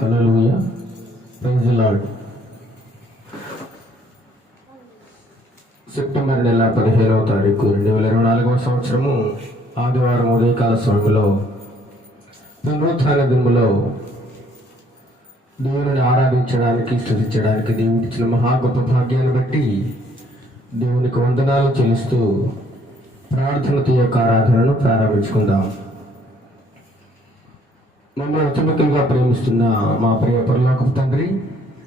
Hallelujah, praise the Lord. September నెల 15వ తారీఖు 2024వ సంవత్సరము ఆదివారం ఉదయకాల సమయంలో పునరుత్థాన దినములో దేవుని ఆరాధించడానికి, స్తుతించడానికి దేవుడిచ్చిన మహా గొప్ప భాగ్యాన్ని బట్టి దేవునికి వందనాలు చెల్లిస్తూ ప్రార్థనతో యొక్క ఆరాధనను ప్రారంభించుకుందాం. మమ్మల్ని అత్యున్నతులుగా ప్రేమిస్తున్న మా ప్రియ పరలోకపు తండ్రి,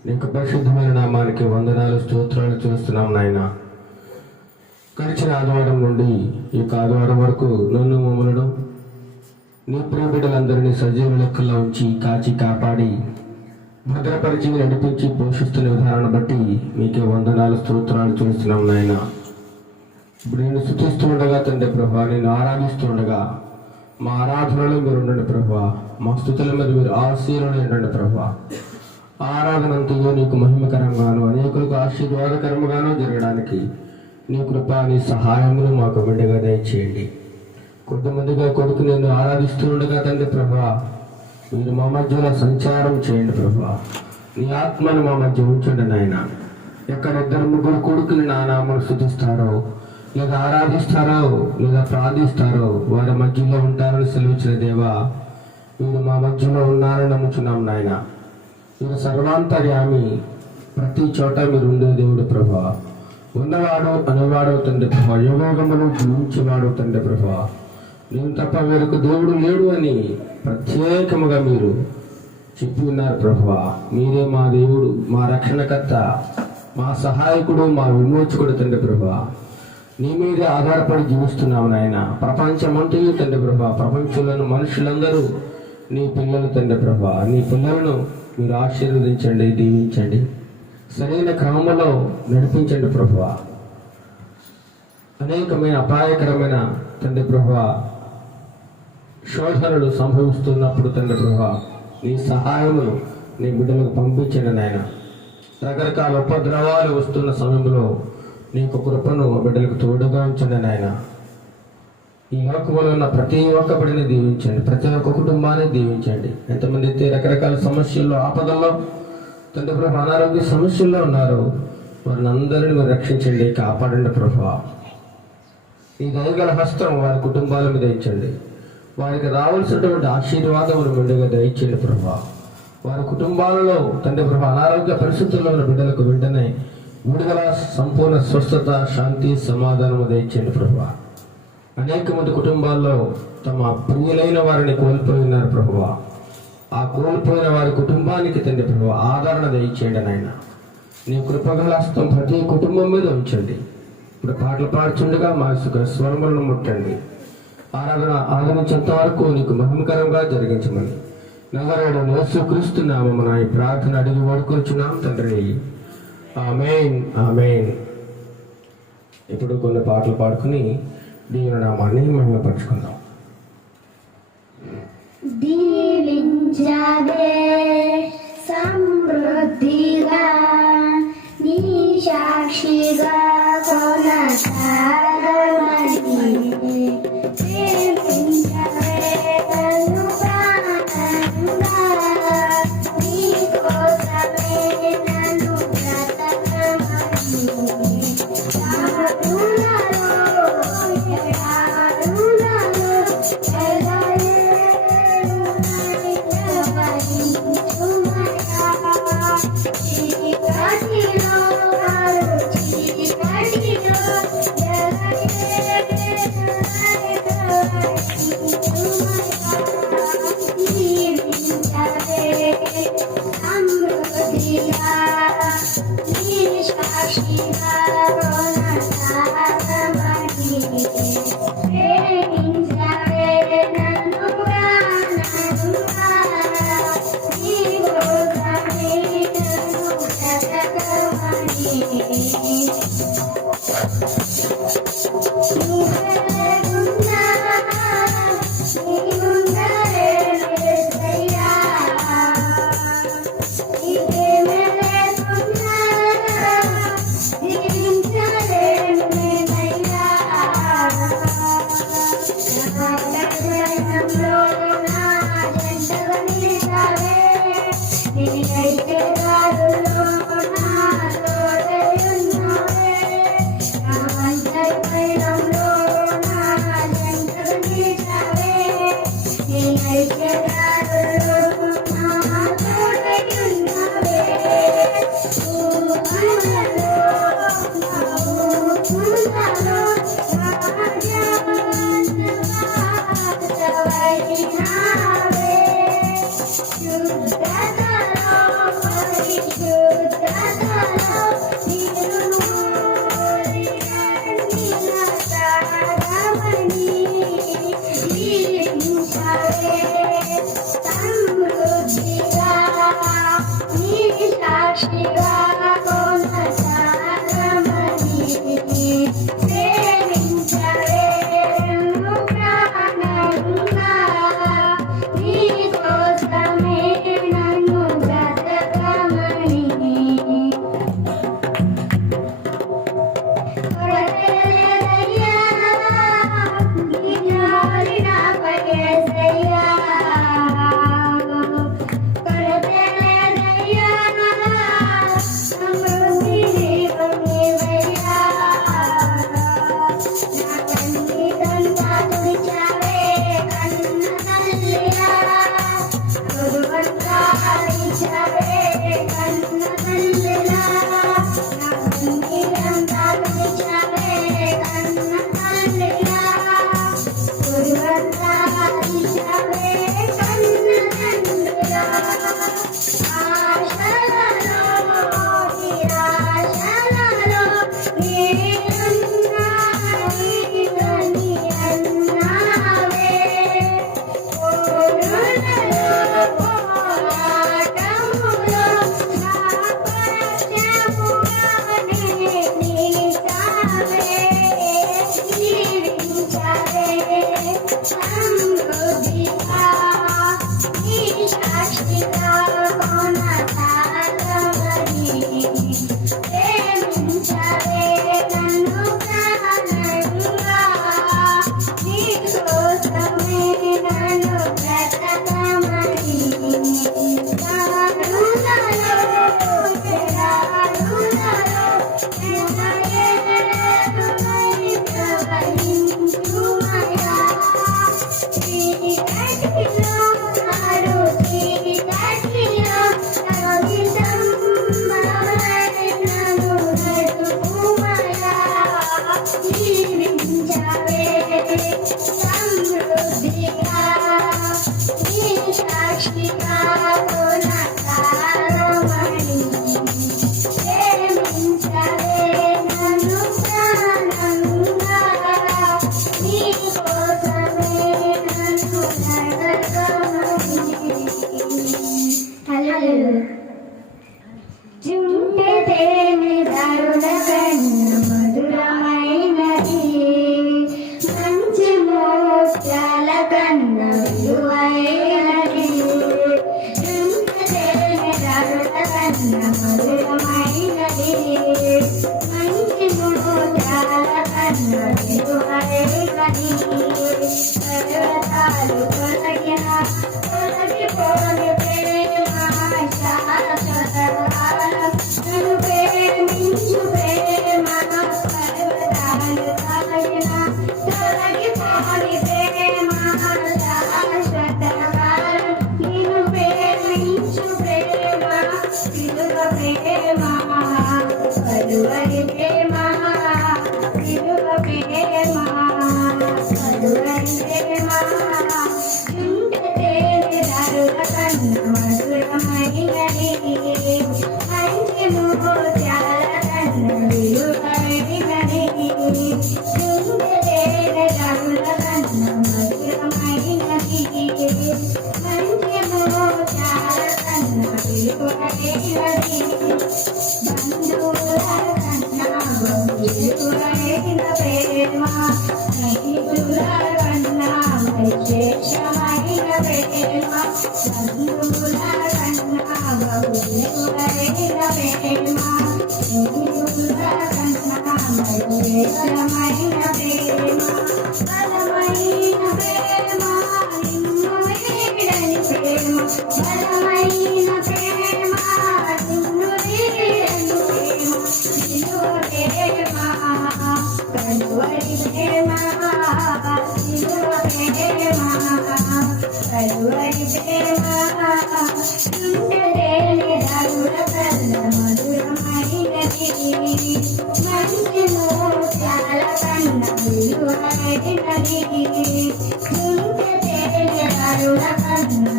నీ యొక్క పరిశుద్ధమైన నామానికి వందనాలు, స్తోత్రాలు చేస్తున్నాం నాయన. గడిచిన ఆదివారం నుండి ఈ యొక్క ఆదివారం వరకు నన్ను మమ్మలను నీ ప్రియ బిడ్డలందరినీ సజీవ లెక్కల్లో ఉంచి కాచి కాపాడి భద్రపరిచి నడిపించి పోషిస్తున్న విధానాన్ని బట్టి మీకే వందనాలు, స్తోత్రాలు చేస్తున్నాం నాయన. ఇప్పుడు నేను స్తుతిస్తూ ఉండగా తండ్రి ప్రభా, నేను ఆరాధిస్తూ ఉండగా మా ఆరాధనలో మీరు ఉండండి ప్రభా, మా స్తుతుల మీద మీరు ఆశీర్వాదం ఉండండి ప్రభా. ఆరాధన అంతయో నీకు మహిమకరంగాను అనేకులకు ఆశీర్వాదకరంగాను జరగడానికి నీ కృప, నీ సహాయములు మాకు బిడ్డగా దయచేయండి. కొద్దిమందిగా కొడుకు నేను ఆరాధిస్తూ ఉండగా తండ్రి ప్రభా, మీరు మా మధ్యలో సంచారం చేయండి ప్రభా. నీ ఆత్మను మా మధ్య ఉంచండి నాయన. ఎక్కడ ఇద్దరు ముగ్గురు కొడుకుని నా నామను స్తుతిస్తారో, లేదా ఆరాధిస్తారో, లేదా ప్రార్థిస్తారో వారి మధ్యలో ఉంటారని సెలవిచ్చిన దేవా, మీరు మా మధ్యలో ఉన్నారని నమ్ముచున్నాం నాయన. మీరు సర్వాంతర్యామి, ప్రతి చోట మీరు ఉండే దేవుడు ప్రభా. ఉన్నవాడు అనేవాడు తండ్రి ప్రభా, యోగములు జీవించేవాడు తండ్రి ప్రభా. నేను తప్ప వేరొక దేవుడు లేడు అని ప్రత్యేకముగా మీరు చెప్పి ఉన్నారు ప్రభా. మీరే మా దేవుడు, మా రక్షణకర్త, మా సహాయకుడు, మా విమోచకుడు తండ్రి ప్రభా. నీ మీదే ఆధారపడి జీవిస్తున్నాము నాయన. ప్రపంచమంతయు తండ్రి ప్రభా, ప్రపంచంలోని మనుషులందరూ నీ పిల్లలు తండ్రి ప్రభా. నీ పిల్లలను మీరు ఆశీర్వదించండి, దీవించండి, సరైన క్రమంలో నడిపించండి ప్రభా. అనేకమైన అపాయకరమైన తండ్రి ప్రభా శోధనలు సంభవిస్తున్నప్పుడు తండ్రి ప్రభా, నీ సహాయమును నీ బిడ్డలకు పంపించండి నాయన. రకరకాల ఉపద్రవాలు వస్తున్న సమయంలో నీకు కృపను బిడ్డలకు తోడుగా ఉంచండి నాయన. ఈ లోకంలో ఉన్న ప్రతి ఒక్క బిడ్డని దీవించండి, ప్రతి ఒక్క కుటుంబాన్ని దీవించండి. ఎంతమంది అయితే రకరకాల సమస్యల్లో, ఆపదల్లో తండ్రి ప్రభా, అనారోగ్య సమస్యల్లో ఉన్నారు, వారిని అందరినీ మీరు రక్షించండి, కాపాడండి ప్రభా. ఈ దయగల హస్తం వారి కుటుంబాల మీద ఇచ్చండి. వారికి రావాల్సినటువంటి ఆశీర్వాదములు మెండుగా దయచేయండి ప్రభా. వారి కుటుంబాలలో తండ్రి ప్రభా అనారోగ్య పరిస్థితుల్లో ఉన్న బిడ్డలకు వెంటనే విడుదల, సంపూర్ణ స్వస్థత, శాంతి, సమాధానము దయచేయండి ప్రభా. అనేక మంది కుటుంబాల్లో తమ ప్రియులైన వారిని కోల్పోయి ఉన్నారు ప్రభువా. ఆ కోల్పోయిన వారి కుటుంబానికి తండ్రి ప్రభా ఆదరణ దయచేయండి నాయన. నీ కృపగల హస్తం ప్రతి కుటుంబం మీద ఉంచండి. ఇప్పుడు పాటలు పాడుచుండగా మా స్వరములను ముట్టండి. ఆదరించేంత వరకు నీకు మహిమకరంగా జరిగించమని నజరేయుడైన యేసుక్రీస్తు నామమున ఈ ప్రార్థన అడిగి వేడుకొనుచున్నాం తండ్రి, ఆమేన్, ఆమేన్. ఇప్పుడు కొన్ని పాటలు పాడుకుని దేవుని నామాన్ని మహిమపరచుకుందాం. దీవించవే సమృద్ధిగా, నీ సాక్షిగా కొనసాగమని. ప్రేమించవే నన్ను ప్రాణంగా, నీ కోసమే నన్ను బ్రతకమని.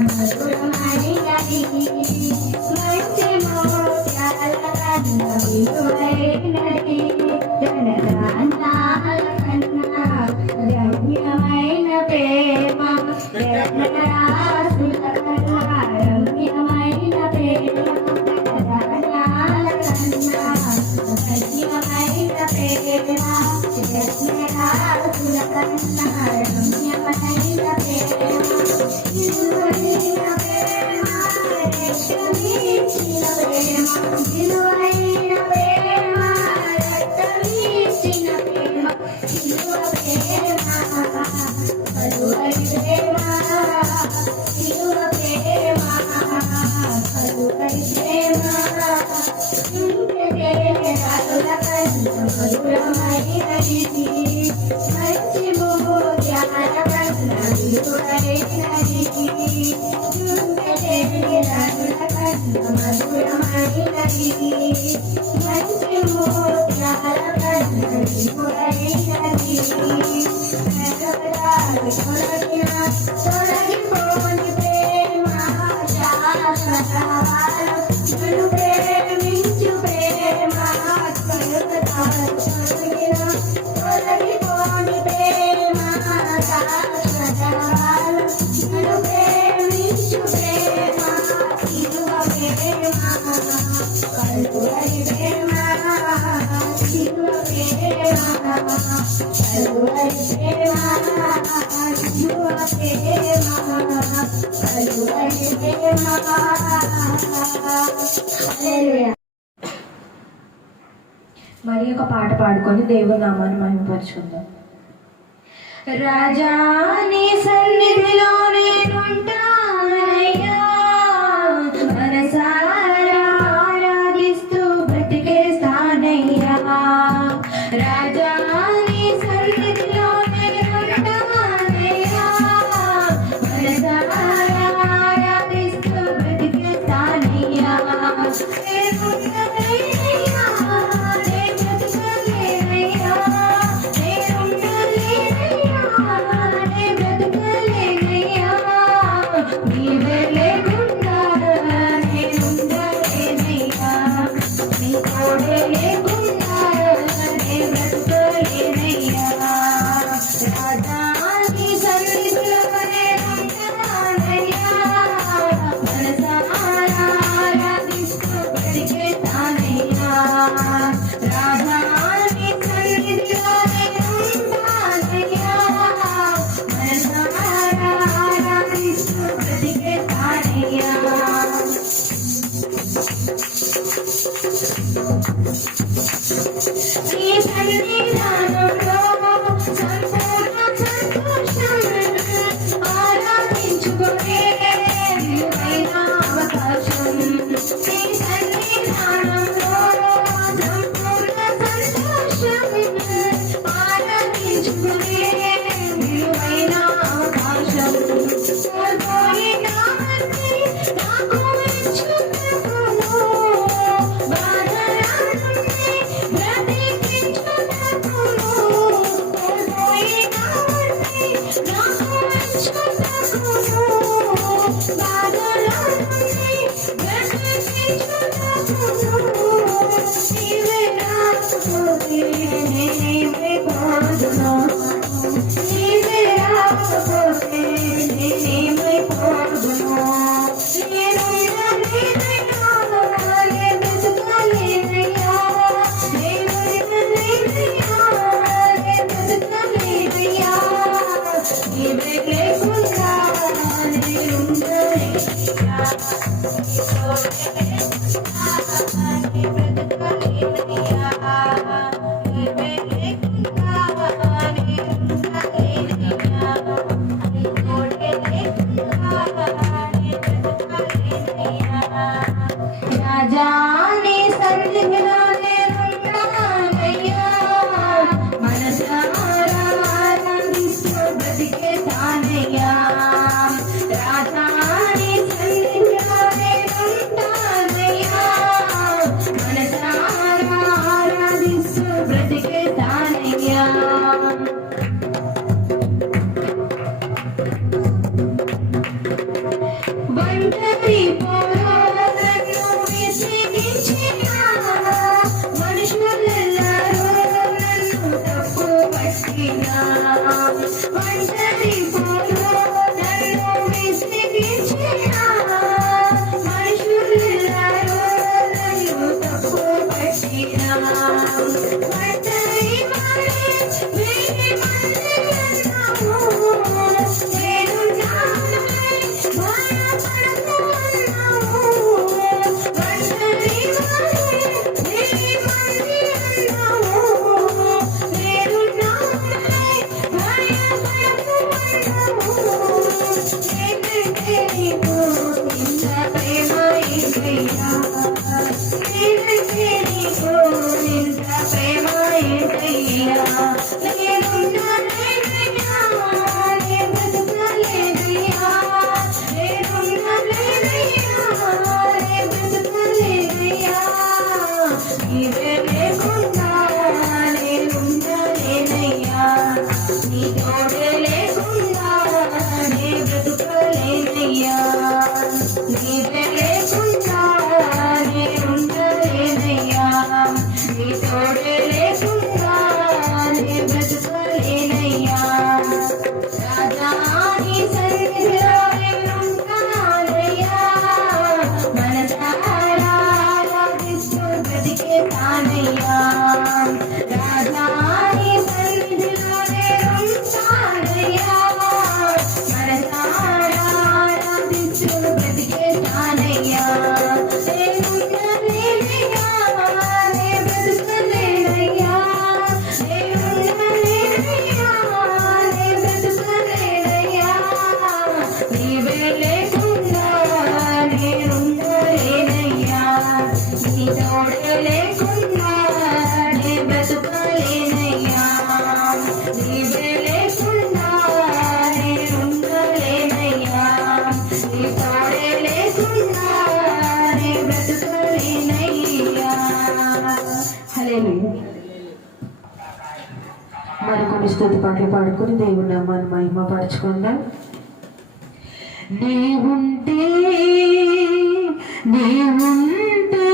మధురమైన మరి ఒక పాట పాడుకొని దేవుని నామాన్ని మహిమపరుచుకుందాం. రాజా నీ సన్నిధిలో నేనుంటానయ్యా, మనసారా ఆరాధిస్తూ బ్రతికేస్తానయ్యా. రాజా నీ సన్నిధిలో నేనుంటానయ్యా, మనసారా ఆరాధిస్తూ బ్రతికేస్తానయ్యా. మరికొన్ని స్తుతి పాటలు పాడుకొని దేవుని నామాన్ని మహిమపరచుకుందాం. నీవుంటే నీవుంటే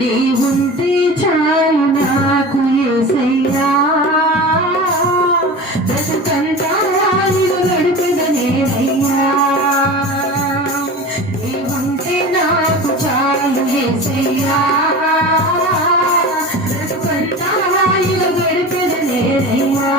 నీవుంటే చాలు నాకు యేసయ్యా, బ్రతుకంతా నీలో గడిపెదనేనయ్యా. నీవుంటే నాకు చాలు యేసయ్యా, బ్రతుకంతా నీలో గడిపెదనేనయ్యా.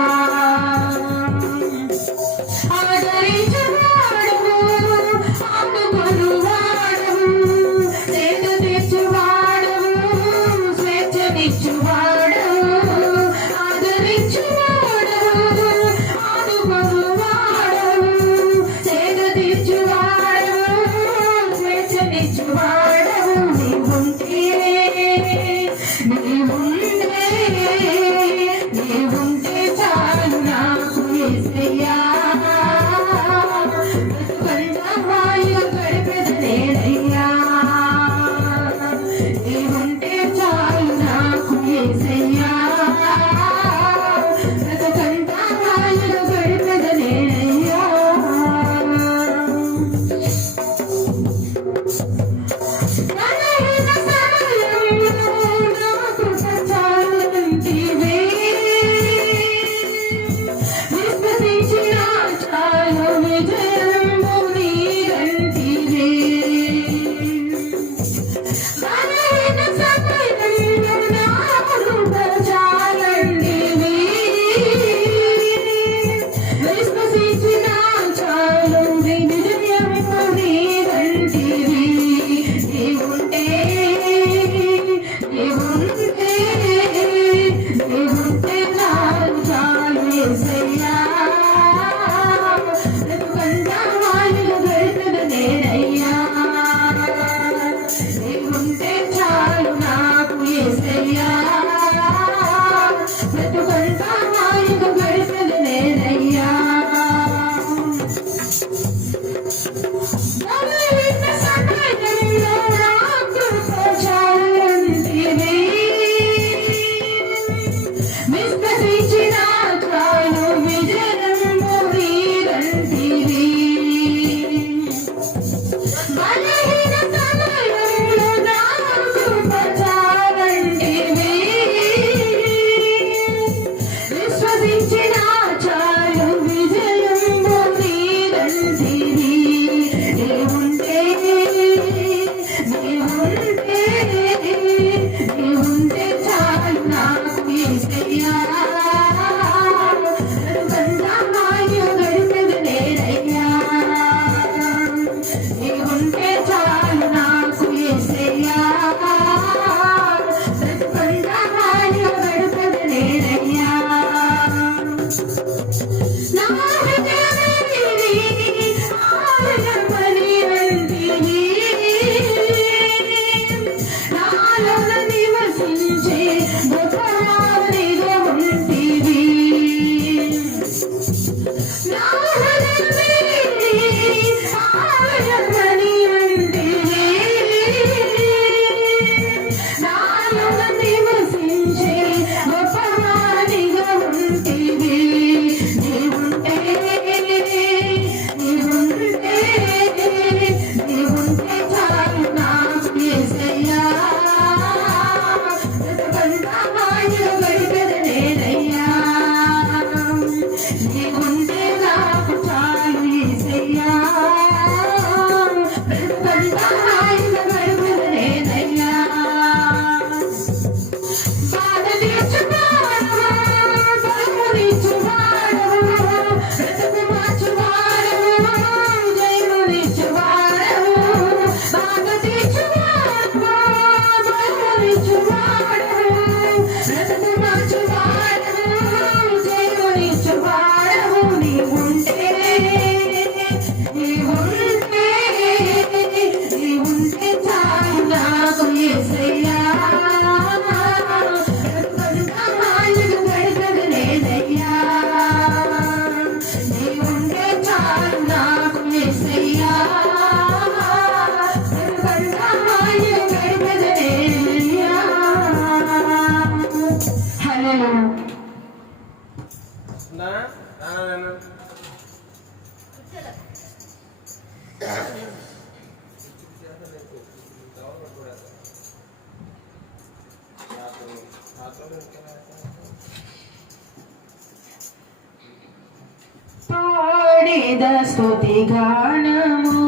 పాడిద స్తుతి గానము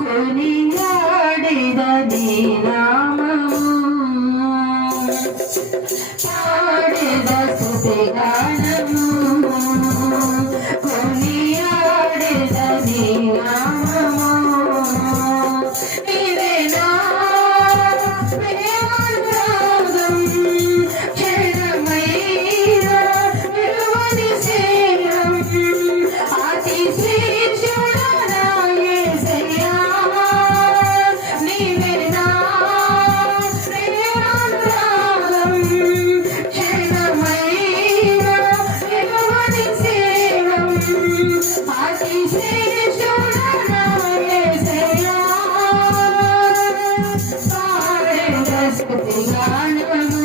కొనియాడిద నీ నామము పాడిద స్తుతి గానము కొనియాడిద నీ నామము నీవే నా ప్రేమానురాగం క్షణమైన విలువని శీలం అతి శ్రేష్ఠుడా యేసయ్యా నీవే నా ప్రేమానురాగం క్షణమైన విలువని శీలం అతి శ్రేష్ఠుడా యేసయ్యా పాడెద స్తుతి గానము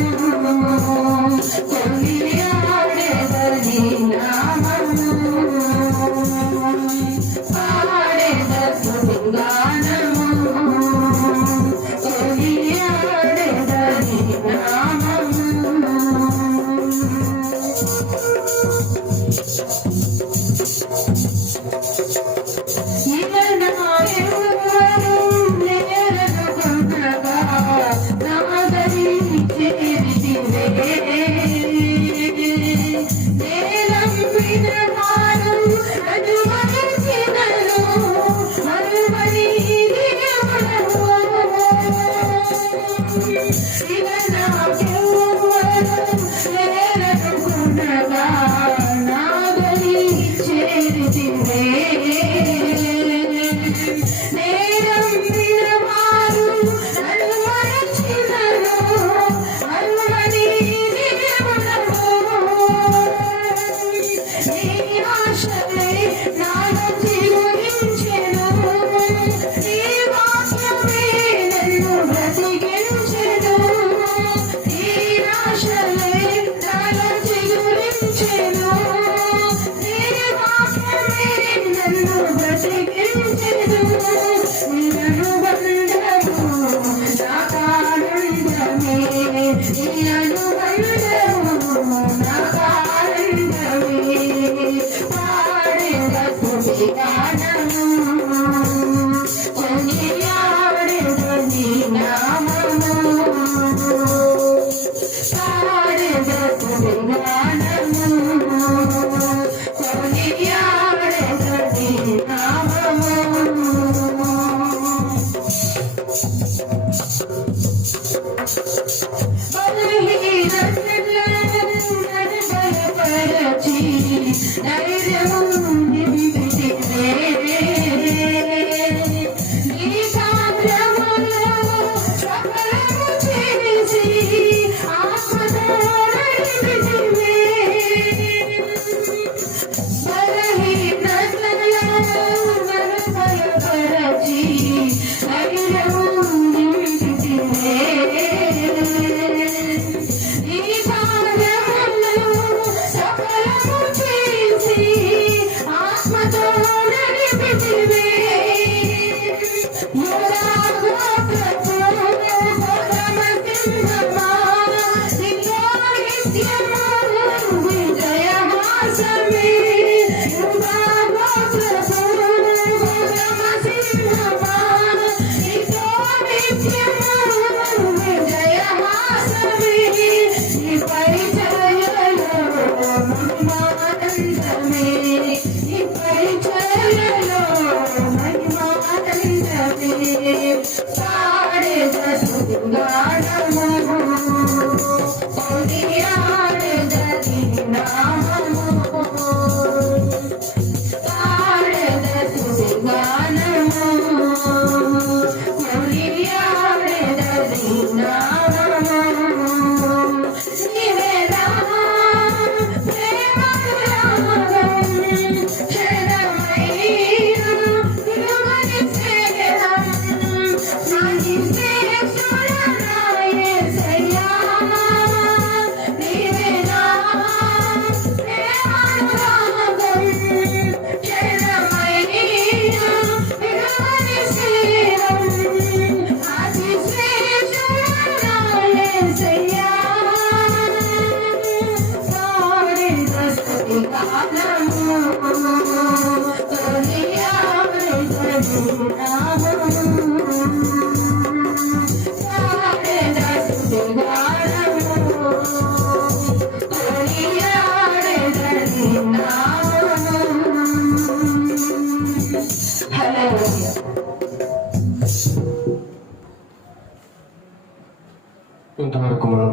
కొనియాడెద నీ నామము పాడెద స్తుతి గానము కొనియాడెద నీ నామము నా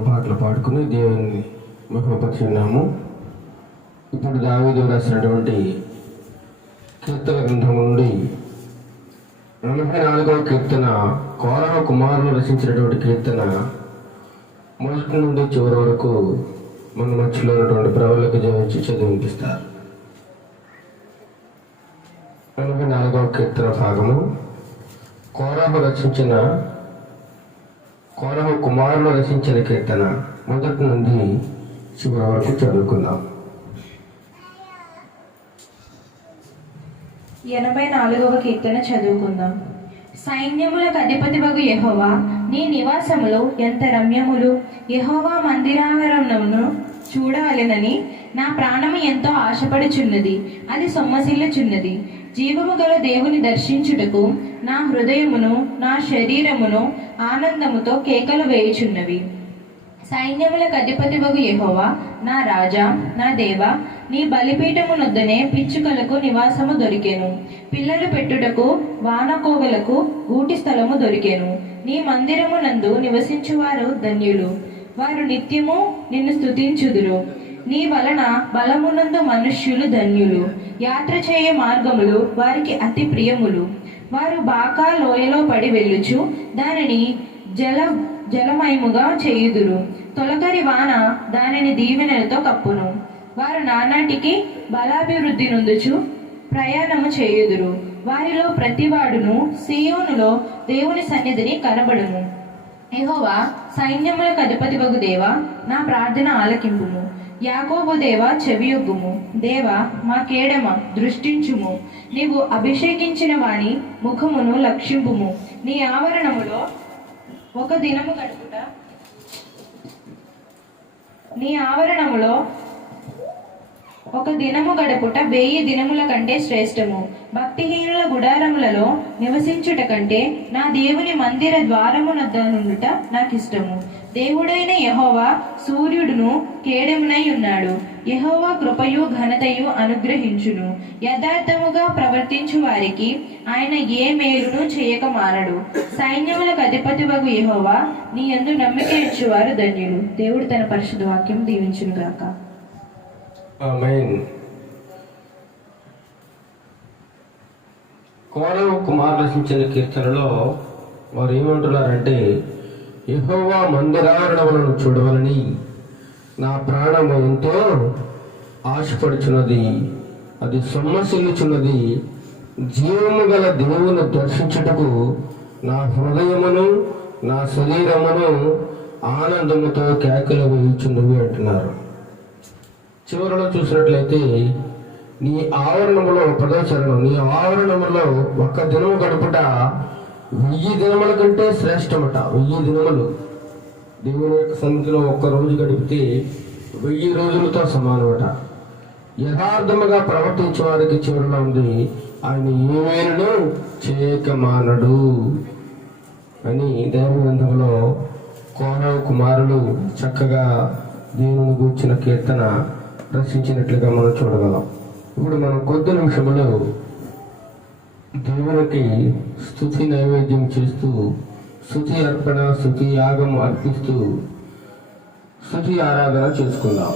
పాటలు పాడుకుని దేవుని మహిమపరుచున్నాము. ఇప్పుడు దావీదు రాసినటువంటి కీర్తన గ్రంథం నుండి 44వ కీర్తన, కోరహ కుమారులు రచించినటువంటి కీర్తన మొదటి నుండి చివరి వరకు మన మధ్యలో ఉన్నటువంటి ప్రవలకు జయించి చదివిపిస్తారు. 44వ కీర్తన భాగము కోరహ కుమారులు రచించిన కీర్తన మొదటి నుండి చివరి వరకు చదువుకుందాం. 84వ కీర్తన చదువుకుందాం. సైన్యములకు అధిపతివగు యెహోవా, నీ నివాసములు ఎంత రమ్యములు! యెహోవా మందిరావరణమును చూడాలెనని నా ప్రాణము ఎంతో ఆశపడుచున్నది, అది సొమ్మసిల్లుచున్నది. జీవము గల దేవుని దర్శించుటకు నా హృదయమును నా శరీరమును ఆనందముతో కేకలు వేయుచున్నవి. సైన్యములకు అధిపతివగు యెహోవా, నా రాజా, నా దేవా, నీ బలిపీఠమునొద్దనే పిచ్చుకలకు నివాసము దొరికెను, పిల్లలు పెట్టుటకు వానకోవలకు గూటి స్థలము దొరికెను. నీ మందిరమునందు నివసించువారు ధన్యులు, వారు నిత్యము నిన్ను స్తుతించుదురు. నీ వలన బలమునందు మనుష్యులు ధన్యులు, యాత్ర చేయ మార్గములు వారికి అతి ప్రియములు. వారు బాకా లోయలో పడి వెళ్ళుచు దానిని జలమయముగా చేయుదురు. తొలకరి వాన దానిని దీవెనలతో కప్పును. వారు నానాటికి బలాభివృద్ధి నొందుచు ప్రయాణము చేయుదురు. వారిలో ప్రతివాడును సీయోనులో దేవుని సన్నిధిని కనబడును. యెహోవా, సైన్యములకు అధిపతివగు దేవా, నా ప్రార్థన ఆలకింపుము. యాకోబు దేవా, చెవియొగ్గుము. దేవా, మా కేడమ దృష్టించుము. నీవు అభిషేకించిన వాని ముఖమును లక్షింపుము. నీ ఆవరణములో ఒక దినము గడుపుట ఒక దినము గడుపుట 1000 దినముల కంటే శ్రేష్టము. భక్తిహీనుల గుడారములలో నివసించుట కంటే నా దేవుని మందిర ద్వారమునొద్ద నుండుట నాకిష్టము. దేవుడైన యెహోవా సూర్యుడును కేడమునై ఉన్నాడు. యెహోవా కృపయు ఘనతయు అనుగ్రహించును. యథార్థముగా ప్రవర్తించు వారికి ఆయన ఏ మేలును చేయక మానడు. సైన్యములకు అధిపతివగు యెహోవా, నీ యందు నమ్మిక ఇచ్చువారు ధన్యులు. దేవుడు తన పరిశుద్ధ వాక్యం దీవించును గాక. ఆమేన్. కోరహ కుమారులు రచించిన కీర్తనలో వారు ఏమంటున్నారంటే, యెహోవా మందిరావరణములను చూడవలని నా ప్రాణము ఎంతో ఆశపడుచున్నది, అది సొమ్మసిల్లుచున్నది. జీవము గల దేవుని దర్శించుటకు నా హృదయమును నా శరీరమును ఆనందముతో కేకలు వేయుచున్నవి అంటున్నారు. చివరిలో చూసినట్లయితే, నీ ఆవరణములో ప్రదర్శనలు, నీ ఆవరణములో ఒక్క దినము గడుపుట 1000 దినముల కంటే శ్రేష్టమట. 1000 దినములు దేవుని యొక్క సన్నిధిలో ఒక్క రోజు గడిపితే 1000 రోజులతో సమానమట. యథార్థముగా ప్రవర్తించే వారికి చివరిలో ఉంది, ఆయన ఏ మేలును చేయక మానడు అని దేవుని గ్రంథంలో కోరహ కుమారులు చక్కగా దేవుని గూర్చిన కీర్తన రచించినట్లుగా మనం చూడగలం. ఇప్పుడు మనం కొద్ది నిమిషంలో దేవునికి స్తుతి నైవేద్యం చేస్తూ, స్తుతి అర్పణ, స్తుతి యాగం అర్పిస్తూ స్తుతి ఆరాధన చేసుకుందాం.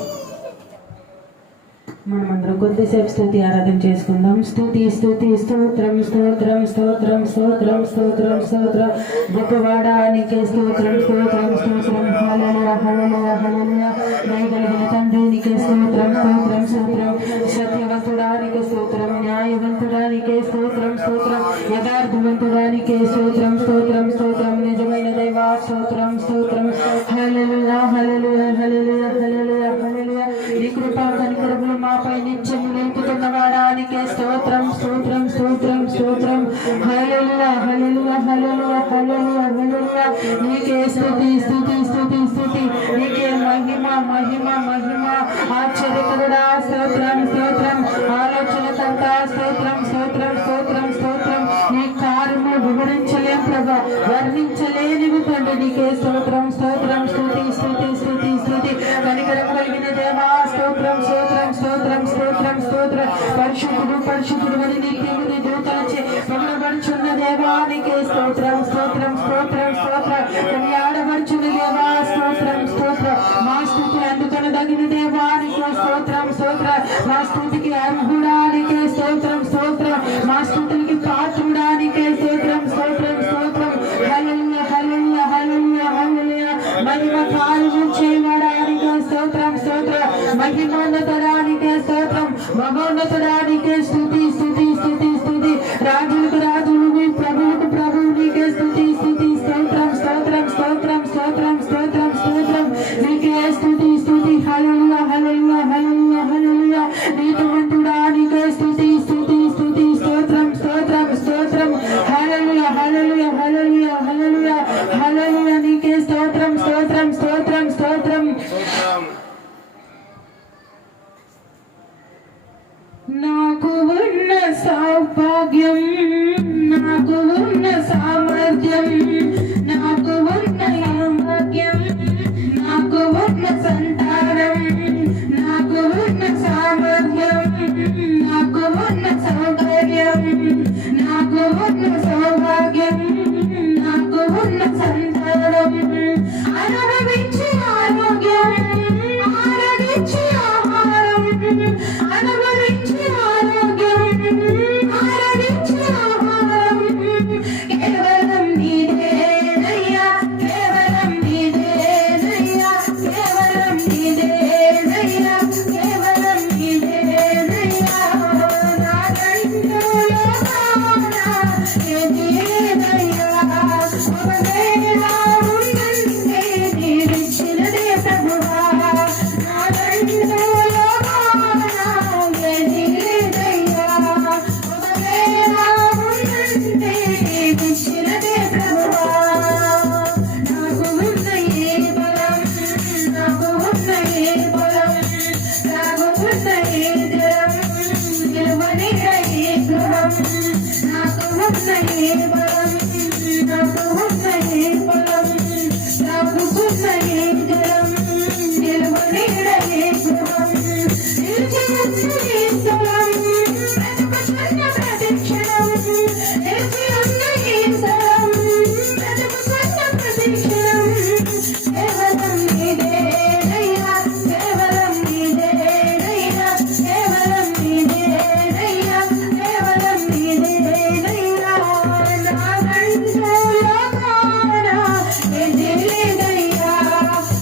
మనమందరం కొద్దిసేపు స్తుతి ఆరాధన చేసుకుందాం. స్తుతి స్తుతి స్తోత్రం స్తోత్రం స్తోత్రం స్తోత్రం స్తోత్రం స్తోత్రం. గొప్పవాడా నీకే స్తోత్రం స్తోత్రం స్తోత్రం. హల్లెలూయా హల్లెలూయా హల్లెలూయా. దయగలిగిన తండ్రి నీకే స్తోత్రం స్తోత్రం స్తోత్రం. సత్యవంతుడా నీకే స్తోత్రం. న్యాయవంతుడా నీకే స్తోత్రం స్తోత్రం. యథార్థవంతుడా నీకే స్తోత్రం స్తోత్రం స్తోత్రం. నిజమైన దైవా స్తోత్రం స్తోత్రం. హల్లెలూయా హల్లెలూయా హల్లెలూయా హల్లెలూయా హల్లెలూయా. నీ కృపా కనికరములు మాపై నిత్యము నిలుపుతున్నవాడా నీకే స్తోత్రం స్తోత్రం స్తోత్రం స్తోత్రం. హల్లెలూయా హల్లెలూయా హల్లెలూయా హల్లెలూయా హల్లెలూయా. నీకే స్తుతి స్తుతి స్తుతి స్తుతి. నీకే మహిమ మహిమ మహిమ. ఆశ్చర్యకరుడా స్తోత్రం స్తోత్రం. ఆలోచనకంతా స్తోత్రం స్తోత్రం స్తోత్రం స్తోత్రం. నీ కార్యము వివరించలేం ప్రభా, వర్ణించలేనివి తండ్రి. నీకే స్తోత్రం స్తోత్రం స్తుతి స్తుతి స్తుతి స్తుతి. కనికరం కలిగిన దేవా స్తోత్రం స్తోత్రం స్తోత్రం స్తోత్రం స్తోత్రం. పరిశుద్ధుడు పరిశుద్ధుడు అని నిత్యముని దూతలచే పొగడబడుచున్న దేవానికి స్తోత్రం స్తోత్రం స్తోత్రం స్తోత్రం. కొనియాడబడుచున్న దేవా స్తోత్రం స్తోత్రం కొనదగిన దేవానికి స్తోత్రం స్తోత్రం. మా స్తుతికి అర్హుడానికి స్తోత్రం స్తోత్రం. మా స్తుతులకి పాత్రుడానికి స్తోత్రం స్తోత్రం స్తోత్రం. హల్లెలూయా హల్లెలూయా హల్లెలూయా హల్లెలూయా. మహిమ కార్యం చేయడానికి స్తోత్రం స్తోత్రం. మహిమోన్నతుడానికి స్తోత్రం. మహోన్నతుడానికి స్తుతి స్తుతి స్తుతి స్తుతి. రాజులకు రాజులు ప్రభువులకు ప్రభువు నీకే స్తుతి స్తుతి స్తోత్రం స్తోత్రం స్తోత్రం స్తోత్రం స్తోత్రం స్తోత్రం. నీకే స్తుతి స్తుతి. హల్లెలూయా హల్లెలూయా హల్లెలూయా హల్లెలూయా. నీతిమంతుడా నీకే స్తుతి స్తుతి స్తుతి స్తోత్రం స్తోత్రం స్తోత్రం. హల్లెలూయా హల్లెలూయా హల్లెలూయా హల్లెలూయా హల్లెలూయా. నీకే స్తోత్రం స్తోత్రం స్తోత్రం స్తోత్రం. నాకు ఉన్న సౌభాగ్యం, నాకు ఉన్న సామర్థ్యం, నాకు ఉన్న భాగ్యం, నాకు ఉన్న సంతానం, నాకు ఉన్న సామర్థ్యం, నాకు ఉన్న సౌకర్యం, నాకు ఉన్న సౌభాగ్యం, నాకు ఉన్న సంతానం, అనుభవించి ఆరోగ్యం, ఆరగించి ఆహారం, అనుభవించి ఆరోగ్యం, ఆరగించి ఆహారం, కేవలం నీదేనయ్యా, కేవలం నీదేనయ్యా, కేవలం నీదేనయ్యా, కేవలం నీదేనయ్యా. నా కంఠంలో ఏది లేదయ్యా, ఒకవేళ ఉందంటే నీవిచ్చినదే ప్రభువా. నా కంఠంలో ఏది లేదయ్యా, ఒకవేళ ఉందంటే నీవిచ్చినదే ప్రభువా. నాకు ఉన్న ఏ బలం, నాకు ఉన్న ఏ బలం, నాకు ఉన్న ఏ జలం, నిలవనిక ఏ గృహం, నాకు ఉన్న ఏ బలం, నాకు ఉన్న ఏ బలం, నాకు ఉన్న ఏ జలం, నిలవనిక ఏ గృహం, నిలిచి ఉన్న ఏ స్థలం, బ్రతుకుతున్న ప్రతిక్షణం, నిలిచి ఉన్న ఏ స్థలం, బ్రతుకుతున్న ప్రతిక్షణం, కేవలం నీదేనయ్యా, కేవలం నీదేనయ్యా, కేవలం నీదేనయ్యా, కేవలం నీదేనయ్యా. నా కంఠంలో ఏది లేదయ్యా,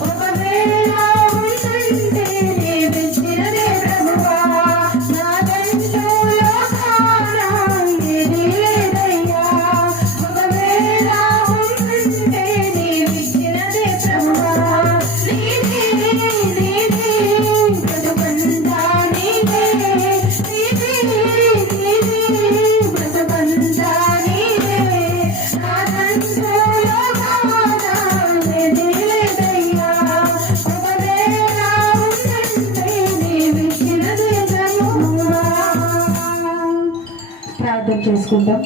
ఒకవేళ ఉందంటే నీవిచ్చినదే ప్రభువా. నా కంఠంలో ఏది లేదయ్యా, ఒకవేళ ఉందంటే నీవిచ్చినదే ప్రభువా. నీదే నీదే బ్రతుకంతా నీదే, నీదే నీదే బ్రతుకంతా నీదే. నా కంఠంలో ఏది లేదయ్యా, ఒకవేళ ఉందంటే నీవిచ్చినదే ప్రభువా. ప్రార్థన చేసుకుందాం.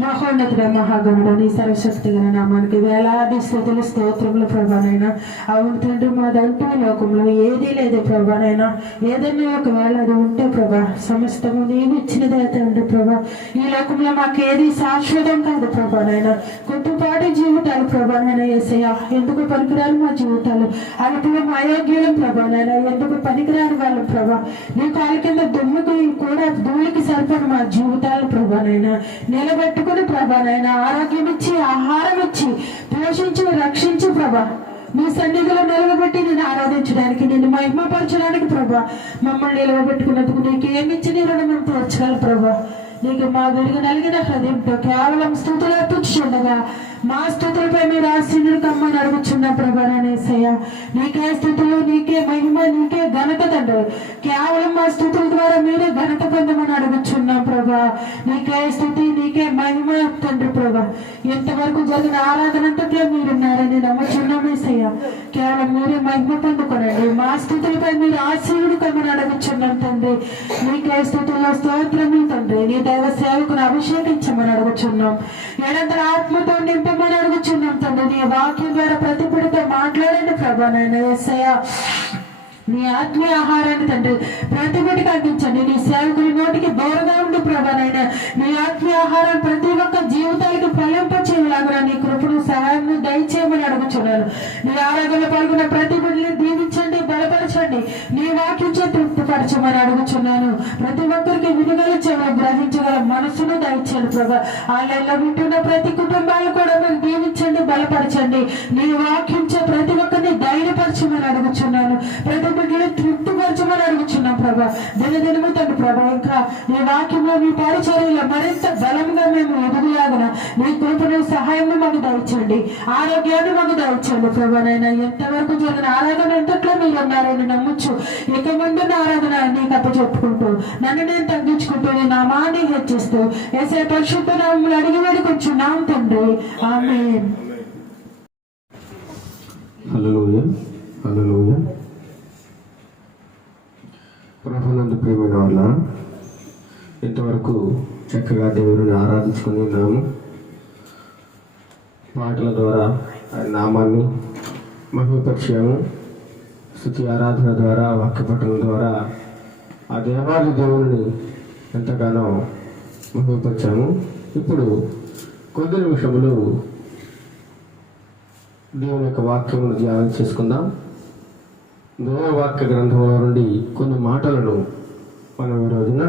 మహోన్నతుడ మహాగణుడ నీ సర్వశక్తి గల నామానికి వేలాది స్తుతులు స్తోత్రములు ప్రభానైనా. అవును తండ్రి, మాదంటూ ఈ లోకంలో ఏదీ లేదు ప్రభానైనా. ఏదైనా ఒకవేళ అది ఉంటే ప్రభా, సమస్తము నీవు ఇచ్చినదే తండ్రి ప్రభా. ఈ లోకంలో మాకేది శాశ్వతం కాదు ప్రభానైనా. కొద్దిపాటి జీవితాలు ప్రభానైనా యేసయ్యా, ఎందుకు పనికిరాని మా జీవితాలు, అల్పులం అయోగ్యులం ప్రభానైనా, ఎందుకు పనికిరాని వాళ్ళం ప్రభా. నీ కాళ్ళ కింద దుమ్ముకి కూడా ధూళికి సరిపడి మా జీవితాలు ప్రభానైనా నిలబెట్టుకుని ప్రభానైనా ఆరోగ్యం ఇచ్చి ఆహారం ఇచ్చి పోషించి రక్షించి ప్రభా, నీ సన్నిధిలో నిలవబెట్టి నేను ఆరాధించడానికి, నేను మహిమపరచడానికి ప్రభా మమ్మల్ని నిలవబెట్టుకున్నందుకు నీకు ఏమిచ్చి నీ రుణం మేము తీర్చగల ప్రభా. నీకు మా విడిగి నలిగిన హృదయంతో కేవలం స్తుతులు అర్పించుండగా మా స్తుతులపై మీరు ఆశీనుడు కమ్మని అడుగుచున్న ప్రభానేసయ్య. నీకే స్తుతులు, నీకే మహిమ, నీకే ఘనత తండ్రి. కేవలం మా స్తుతుల ద్వారా మీరే ఘనత పొందమని అడుగుచున్నాం ప్రభా. నీకే స్తుతి, నీకే మహిమ తండ్రి ప్రభా. ఇంతవరకు జరిగిన ఆరాధన అంతట్లో మీరున్నారని నమ్ముచున్నామేసయ్య. కేవలం మీరే మహిమ పొందుకోనండి. మా స్తుతులపై మీరు ఆశీనుడు కమ్మని అడుగుచున్నాం తండ్రి. నీకే స్తుతుల్లో స్తోత్రములు తండ్రి. నీ దైవ సేవకును అభిషేకించమని అడుగుచున్నాం. ఎడంతర ఆత్మతో నింపమని అడుగుచున్నాం తండ్రి. నీ వాక్యం ద్వారా ప్రతి పిడితో మాట్లాడండి ప్రభా. నాయన యేసయ్య, నీ ఆత్మీయ ఆహారాన్ని తండ్రి ప్రతి బిడ్డకి అందించండి. నీ సేవకుని నోటికి దూరంగా ఉండి ప్రభా నాయన నీ ఆత్మీయ ఆహారాన్ని ప్రతి ఒక్క జీవితానికి ఫలింపచేయలాగా నీ కృపను సహాయం దయచేయమని అడుగుచున్నాను. నీ ఆరాధన పాల్గొన్న ప్రతి బిడ్డని దీవించండి, బలపరచండి, నీ వాక్యంచే తృప్తిపరచమని అడుగుచున్నాను. ప్రతి ఒక్కరికి వినుగల చెవులు గ్రహించగల మనసును దయచేయండి ప్రభా. ఆన్లైన్లో వింటున్న ప్రతి కుటుంబాలు కూడా మీరు దీవించండి, బలపరచండి, నీ వాక్యంచే ప్రతి ఒక్కరిని ధైర్యపరచమని అడుగుచున్నాను. ప్రతి బిడ్డని తృప్తిపరచమని అడుగుచున్నాం ప్రభా. దినదినము తండ్రి ప్రభా ఇంకా నీ వాక్యంలో నీ పరిచర్యలో మరింత బలంగా మేము ఎదుగులాగన నీ కృపను సహాయం మాకు దయచండి, ఆరోగ్యాన్ని మాకు దయచండి ప్రభా. నైనా ఎంతవరకు జరిగిన ఆరాధన ఎంతట్లో మీరు ఉన్నారని నమ్ముచ్చు. ఇక ముందు ఆరాధన నీకు అప్పచెప్పుకుంటూ నన్ను నేను తగ్గించుకుంటూ నీ నామాన్ని హెచ్చిస్తూ యేసయ్య పరిశుద్ధ నామములో అడిగి వేడుకొంచున్నాం తండ్రి, ఆమేన్. హల్లెలూయా, హల్లెలూయా. ప్రభునందు ప్రియమైన వాళ్ళ ఇంతవరకు చక్కగా దేవుడిని ఆరాధించుకుని ఉన్నాము. పాటల ద్వారా ఆయన నామాన్ని మహిమపరిచాము. స్తుతి ఆరాధన ద్వారా, వాక్యపఠనం ద్వారా ఆ దేవాది దేవుని ఎంతగానో మహిమపరిచాము. ఇప్పుడు కొద్ది నిమిషములు దేవుని యొక్క వాక్యమును ధ్యానం చేసుకుందాం. దేవవాక్య గ్రంథంలో నుండి కొన్ని మాటలను మనం ఈ రోజున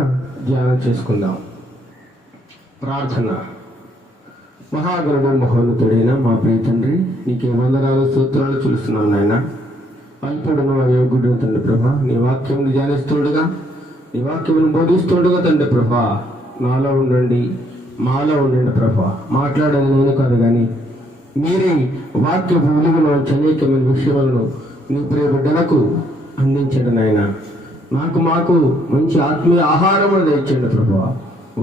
ధ్యానం చేసుకుందాం. ప్రార్థన. మహాగణుడు మహోన్నతుడైన మా ప్రియ తండ్రి, నీకే వందనాలు స్తోత్రాలు చూస్తున్నాం నాయన. అల్పుడును అయోగ్యుడు తండ్రి ప్రభా, నీ వాక్యమును ధ్యానిస్తుండగా, నీ వాక్యమును బోధిస్తుండగా తండ్రి ప్రభా నాలో ఉండండి, మాలో ఉండండి ప్రభా. మాట్లాడేది నేను కాదు కానీ మీరే వాక్య వెలుగులో అనేకమైన విషయాలను నీ ప్రియ బిడ్డలకు అందించండి నాయన. మాకు మంచి ఆత్మీయ ఆహారము దయచేయండి ప్రభా.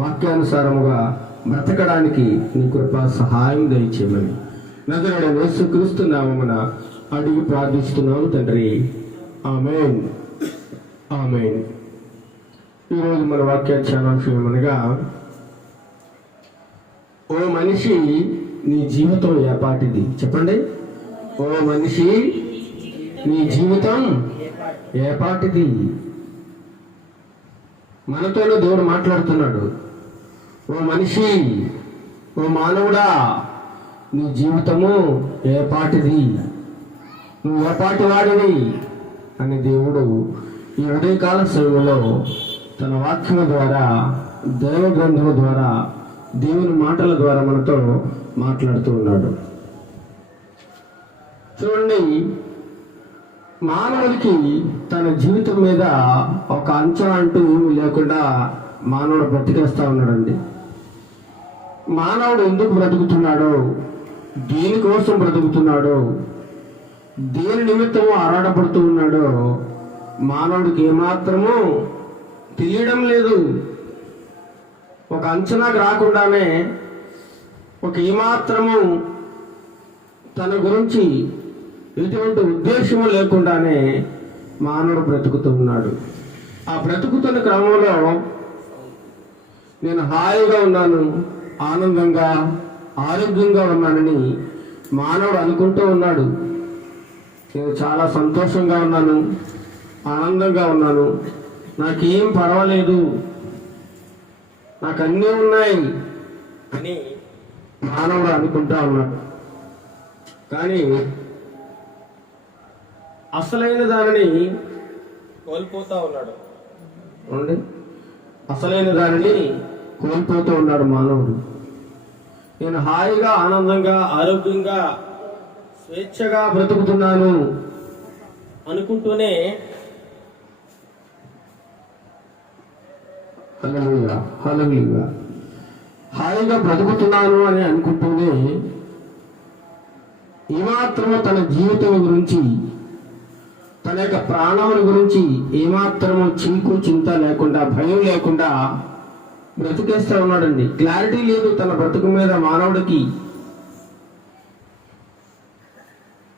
వాక్యానుసారముగా బ్రతకడానికి నీ కృపా సహాయం దయచేయమని నజరేయుడైన యేసుక్రీస్తు నామమున అడిగి ప్రార్థిస్తున్నాము తండ్రి, ఆమేన్, ఆమేన్. ఈరోజు మన వాక్యాధ్యానాంశం ఏమనగా, ఓ మనిషి నీ జీవితం ఏపాటిది? చెప్పండి. ఓ మనిషి నీ జీవితం ఏపాటిది? మనతోనే దేవుడు మాట్లాడుతున్నాడు. ఓ మనిషి, ఓ మానవుడా, నీ జీవితము ఏపాటిది? నువ్వు ఏపాటి వాడివి అని దేవుడు ఈ ఉదయకాల సమయంలో తన వాక్యము ద్వారా, దైవ గ్రంథము ద్వారా, దేవుని మాటల ద్వారా మనతో మాట్లాడుతూ ఉన్నాడు. చూడండి, మానవుడికి తన జీవితం మీద ఒక అంచనా అంటూ ఏమీ లేకుండా మానవుడు బ్రతికేస్తా ఉన్నాడండి. మానవుడు ఎందుకు బ్రతుకుతున్నాడో, దేనికోసం బ్రతుకుతున్నాడో, దేని నిమిత్తము ఆరాటపడుతూ ఉన్నాడో మానవుడికి ఏమాత్రము తెలియడం లేదు. ఒక అంచనాకు రాకుండానే, ఒక ఏమాత్రము తన గురించి ఎటువంటి ఉద్దేశము లేకుండానే మానవుడు బ్రతుకుతూ ఉన్నాడు. ఆ బ్రతుకుతున్న క్రమంలో నేను హాయిగా ఉన్నాను, ఆనందంగా, ఆరోగ్యంగా ఉన్నానని మానవుడు అనుకుంటూ ఉన్నాడు. నేను చాలా సంతోషంగా ఉన్నాను, ఆనందంగా ఉన్నాను, నాకేం పర్వాలేదు, నాకు అన్నీ ఉన్నాయి అని మానవుడు అనుకుంటా ఉన్నాడు. కానీ అసలైన దానిని కోల్పోతా ఉన్నాడు. అసలైన దానిని కోల్పోతూ ఉన్నాడు మానవుడు. నేను హాయిగా, ఆనందంగా, ఆరోగ్యంగా, స్వేచ్ఛగా బ్రతుకుతున్నాను అనుకుంటూనే, హల్లెలూయా, హల్లెలూయా, హాయిగా బ్రతుకుతున్నాను అని అనుకుంటూనే ఏమాత్రము తన జీవితం గురించి, తన యొక్క ప్రాణముల గురించి ఏమాత్రము చీకు చింత లేకుండా, భయం లేకుండా బ్రతికేస్తూ ఉన్నాడండి. క్లారిటీ లేదు తన బ్రతుకు మీద మానవుడికి.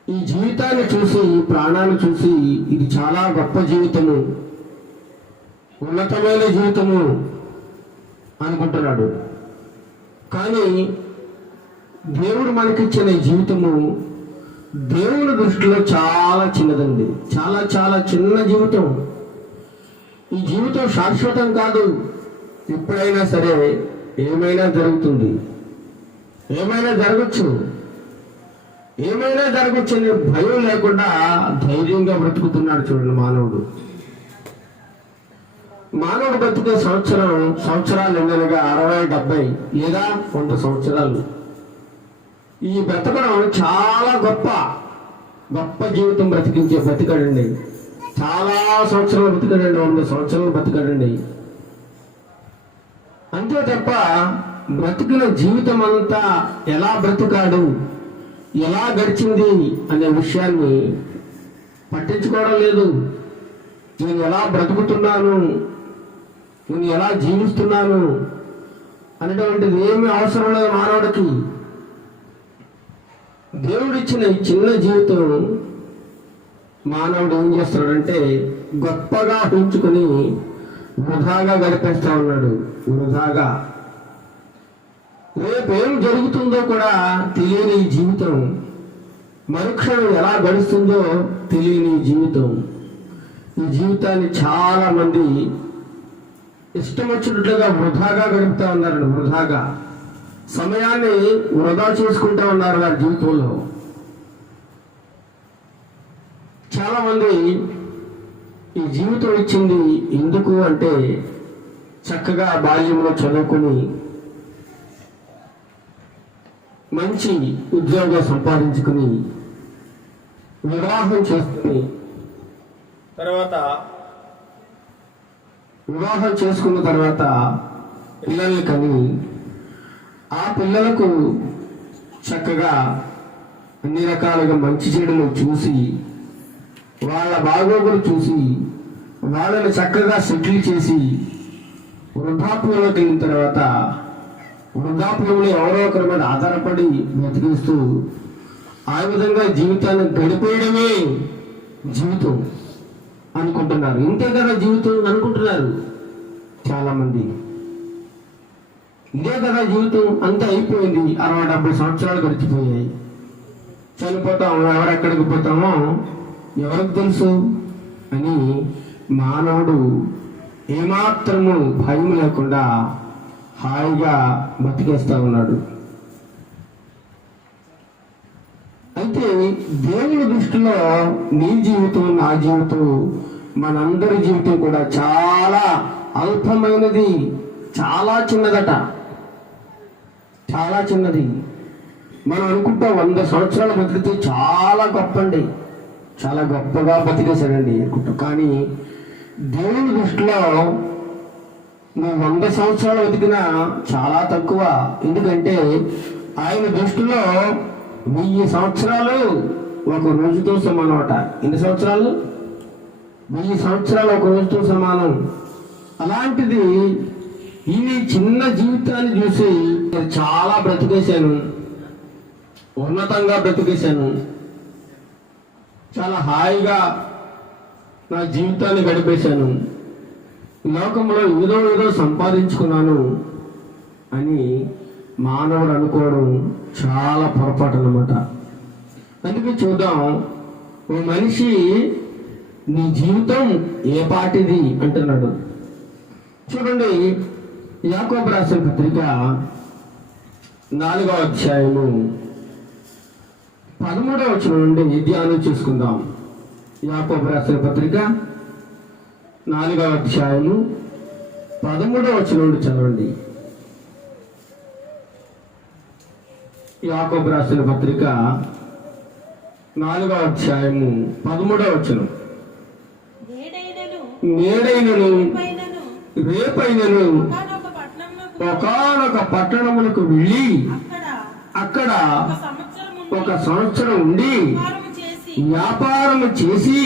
ఈ జీవితాన్ని చూసి, ఈ ప్రాణాన్ని చూసి, ఇది చాలా గొప్ప జీవితము, ఉన్నతమైన జీవితము అనుకుంటున్నాడు. కానీ దేవుడు మనకిచ్చిన జీవితము దేవుని దృష్టిలో చాలా చిన్నదండి. చాలా చాలా చిన్న జీవితం. ఈ జీవితం శాశ్వతం కాదు. ఎప్పుడైనా సరే ఏమైనా జరుగుతుంది, ఏమైనా జరగచ్చు అనే భయం లేకుండా ధైర్యంగా బ్రతుకుతున్నాడు చూడండి మానవుడు. మానవుడు బ్రతికే సంవత్సరాలు ఎన్ననగా 60, 70 లేదా 100 సంవత్సరాలు. ఈ బ్రతకడం చాలా గొప్ప జీవితం బ్రతికాడండి. చాలా సంవత్సరాలు బ్రతికాడండి, 100 సంవత్సరాలు బ్రతికాడండి. అంతే తప్ప బ్రతికిన జీవితం అంతా ఎలా బ్రతికాడు, ఎలా గడిచింది అనే విషయాన్ని పట్టించుకోవడం లేదు. నేను ఎలా బ్రతుకుతున్నాను, నేను ఎలా జీవిస్తున్నాను అనేటువంటిది ఏమీ అవసరం లేదు మానవుడికి. దేవుడిచ్చిన ఈ చిన్న జీవితం మానవుడు ఏం చేస్తున్నాడంటే గొప్పగా ఉంచుకొని వృధాగా గడిపేస్తా ఉన్నాడు. వృధాగా రేపేం జరుగుతుందో కూడా తెలియని ఈ జీవితం, మరుక్షణం ఎలా గడుస్తుందో తెలియని ఈ జీవితం. ఈ జీవితాన్ని చాలా మంది ఇష్టం వచ్చినట్లుగా వృధాగా గడుపుతా ఉన్నారు. వృధాగా సమయాన్ని వృధా చేసుకుంటూ ఉన్నారు వారి జీవితంలో. చాలా మంది ఈ జీవితం ఇచ్చింది ఎందుకు అంటే చక్కగా బాల్యంలో చదువుకుని మంచి ఉద్యోగం సంపాదించుకుని వివాహం చేసుకుని వివాహం చేసుకున్న తర్వాత పిల్లల్ని కని ఆ పిల్లలకు చక్కగా అన్ని రకాలుగా మంచి చెడులు చూసి వాళ్ళ బాగోగులు చూసి వాళ్ళని చక్కగా సెటిల్ చేసి వృద్ధాప్యంలోకి వెళ్ళిన తర్వాత వృద్ధాప్యంలో ఎవరో ఒకరి మీద ఆధారపడి బ్రతికిస్తూ ఆ విధంగా జీవితాన్ని గడిపేయడమే జీవితం అనుకుంటున్నారు. ఇంతే కదా జీవితం అనుకుంటున్నారు చాలా మంది. ఇదే కదా జీవితం, అంతా అయిపోయింది. 60, 70 సంవత్సరాలు గడిచిపోయాయి. చనిపోతాము, ఎవరెక్కడికి పోతామో ఎవరికి తెలుసు అని మానవుడు ఏమాత్రము భయం లేకుండా హాయిగా బతికేస్తా ఉన్నాడు. అయితే దేవుని దృష్టిలో నీ జీవితం, నా జీవితం, మనందరి జీవితం కూడా చాలా అల్పమైనది, చాలా చిన్నదట. చాలా చిన్నది. మనం అనుకుంటాం 100 సంవత్సరాలు బతికితే చాలా గొప్ప అండి, చాలా గొప్పగా బతికేశాడండి అనుకుంటాం. కానీ దేవుని దృష్టిలో నువ్వు 100 సంవత్సరాలు బతికినా చాలా తక్కువ. ఎందుకంటే ఆయన దృష్టిలో 1000 సంవత్సరాలు ఒక రోజుతో సమానం అట. ఎన్ని సంవత్సరాలు? 1000 సంవత్సరాలు ఒక రోజుతో సమానం. అలాంటిది ఈ చిన్న జీవితాన్ని చూసి చాలా బ్రతికేశాను, ఉన్నతంగా బ్రతికేశాను, చాలా హాయిగా నా జీవితాన్ని గడిపేశాను, లోకంలో ఏదో సంపాదించుకున్నాను అని మానవుడు అనుకోవడం చాలా పొరపాటు అన్నమాట. అందుకే చూద్దాం, ఓ మనిషి నీ జీవితం ఏ పాటిది అంటున్నాడు. చూడండి, యాకోబు రాసిన పత్రిక 4వ అధ్యాయము 13వ వచనం నుండి ధ్యానం చేసుకుందాం. యాకోబు రాసిన పత్రిక 4వ అధ్యాయము 13వ వచనం నుండి చదవండి. యాకోబు రాసిన పత్రిక 4వ అధ్యాయము 13వ వచనం. నేడైనను రేపైనను ఒకానొక పట్టణములకు వెళ్ళి అక్కడ 1 సంవత్సరం ఉండి వ్యాపారము చేసి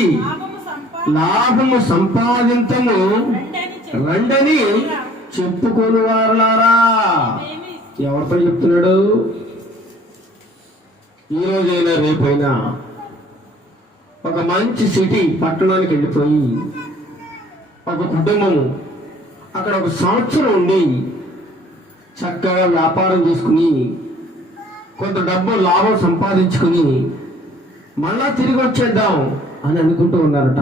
లాభము సంపాదించము రండని చెప్పుకొని వారులారా. ఎవరితో చెప్తున్నాడు? ఈ రోజైనా రేపైనా ఒక మంచి సిటీ పట్టణానికి వెళ్ళిపోయి ఒక కుటుంబము అక్కడ 1 సంవత్సరం ఉండి చక్కగా వ్యాపారం చేసుకుని కొంత డబ్బు లాభం సంపాదించుకుని మళ్ళా తిరిగి వచ్చేద్దాం అని అనుకుంటూ ఉన్నారట.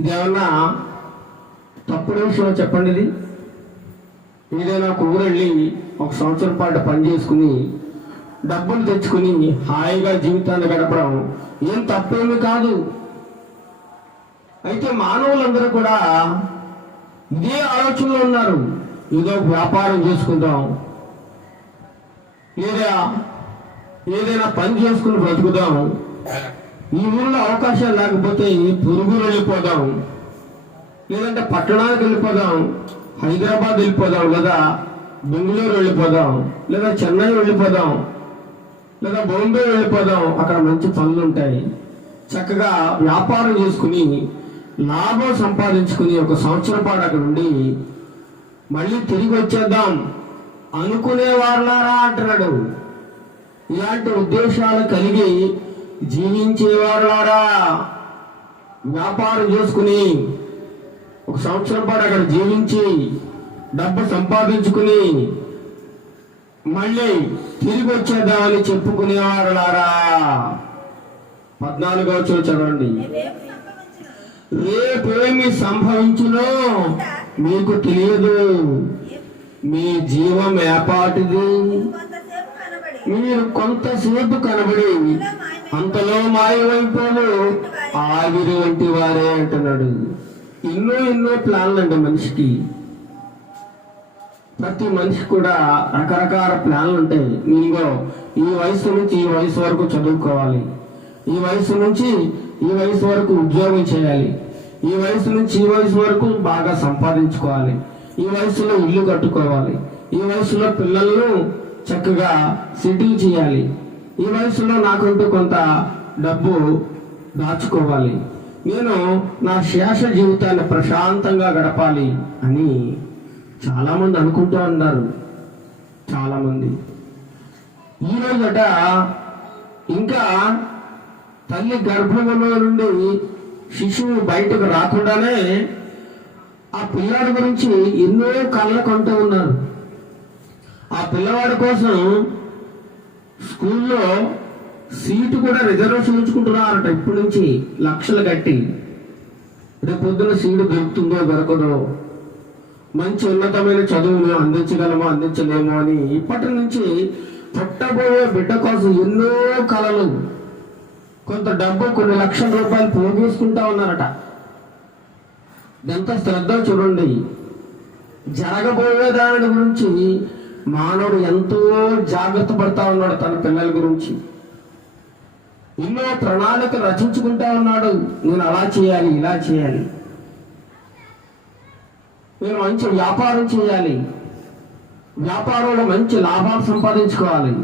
ఇదేమన్నా తప్పుడు విషయం చెప్పండి. ఇది ఏదైనా ఒక ఊరు వెళ్ళి 1 సంవత్సరం పాటు పని చేసుకుని డబ్బులు తెచ్చుకుని హాయిగా జీవితాన్ని గడపడం ఏం తప్పేమీ కాదు. అయితే మానవులందరూ కూడా ఇదే ఆలోచనలో ఉన్నారు. ఏదో వ్యాపారం చేసుకుందాం, లేదా ఏదైనా పని చేసుకుని బ్రతుకుదాం, ఈ ఊళ్ళో అవకాశాలు లేకపోతే పొరుగురు వెళ్ళిపోదాం, లేదంటే పట్టణానికి వెళ్ళిపోదాం, హైదరాబాద్ వెళ్ళిపోదాం, లేదా బెంగళూరు వెళ్ళిపోదాం, లేదా చెన్నై వెళ్ళిపోదాం, లేదా బాంబే వెళ్ళిపోదాం. అక్కడ మంచి పనులు ఉంటాయి. చక్కగా వ్యాపారం చేసుకుని లాభం సంపాదించుకుని 1 సంవత్సరం పాటు అక్కడ ఉండి మళ్ళీ తిరిగి వచ్చేద్దాం అనుకునేవారులారా అంటున్నాడు. ఇలాంటి ఉద్దేశాలు కలిగి జీవించేవారులారా, వ్యాపారం చేసుకుని 1 సంవత్సరం పాటు అక్కడ జీవించి డబ్బు సంపాదించుకుని మళ్ళీ తిరిగి వచ్చేద్దామని చెప్పుకునేవారులారా. 14వ వచనం చదవండి. రేపేమి సంభవించునో మీకు తెలియదు, మీ జీవం ఏపాటిది, మీరు కొంతసేపు కనబడి అంతలో మాయమైపోవు ఆవిరి వంటి వారే అంటున్నాడు. ఎన్నో ప్లాన్లు అండి మనిషికి. ప్రతి మనిషి కూడా రకరకాల ప్లాన్లు ఉంటాయి. నీగో ఈ వయసు నుంచి ఈ వయసు వరకు చదువుకోవాలి, ఈ వయసు నుంచి ఈ వయసు వరకు ఉద్యోగం చేయాలి, ఈ వయసు నుంచి ఈ వయసు వరకు బాగా సంపాదించుకోవాలి, ఈ వయసులో ఇల్లు కట్టుకోవాలి, ఈ వయసులో పిల్లలను చక్కగా సెటిల్ చేయాలి, ఈ వయసులో నాకంటూ కొంత డబ్బు దాచుకోవాలి, నేను నా శేష జీవితాన్ని ప్రశాంతంగా గడపాలి అని చాలా మంది అనుకుంటూ ఉన్నారు. చాలా మంది ఈ రోజట ఇంకా తల్లి గర్భంలో నుండి శిశువు బయటకు రాకుండానే ఆ పిల్లాడి గురించి ఎన్నో కళ్ళ కొంటూ ఉన్నారు. ఆ పిల్లవాడి కోసం స్కూల్లో సీటు కూడా రిజర్వేషన్ ఉంచుకుంటున్నారట. ఇప్పటి నుంచి లక్షలు కట్టి రేపు పొద్దున సీటు దొరుకుతుందో దొరకదో, మంచి ఉన్నతమైన చదువును అందించగలమో అందించలేమో అని ఇప్పటి నుంచి పుట్టబోయే బిడ్డ కోసం ఎన్నో కళలు, కొంత డబ్బు, కొన్ని లక్షల రూపాయలు పోగేసుకుంటా ఉన్నారట. ఎంత శ్రద్ధ చూడండి. జరగబోయే దాని గురించి మానవుడు ఎంతో జాగ్రత్త పడతా ఉన్నాడు. తన పిల్లల గురించి ఎన్నో ప్రణాళికలు రచించుకుంటా ఉన్నాడు. నేను అలా చేయాలి, ఇలా చేయాలి, నేను మంచి వ్యాపారం చేయాలి, వ్యాపారంలో మంచి లాభాలు సంపాదించుకోవాలి,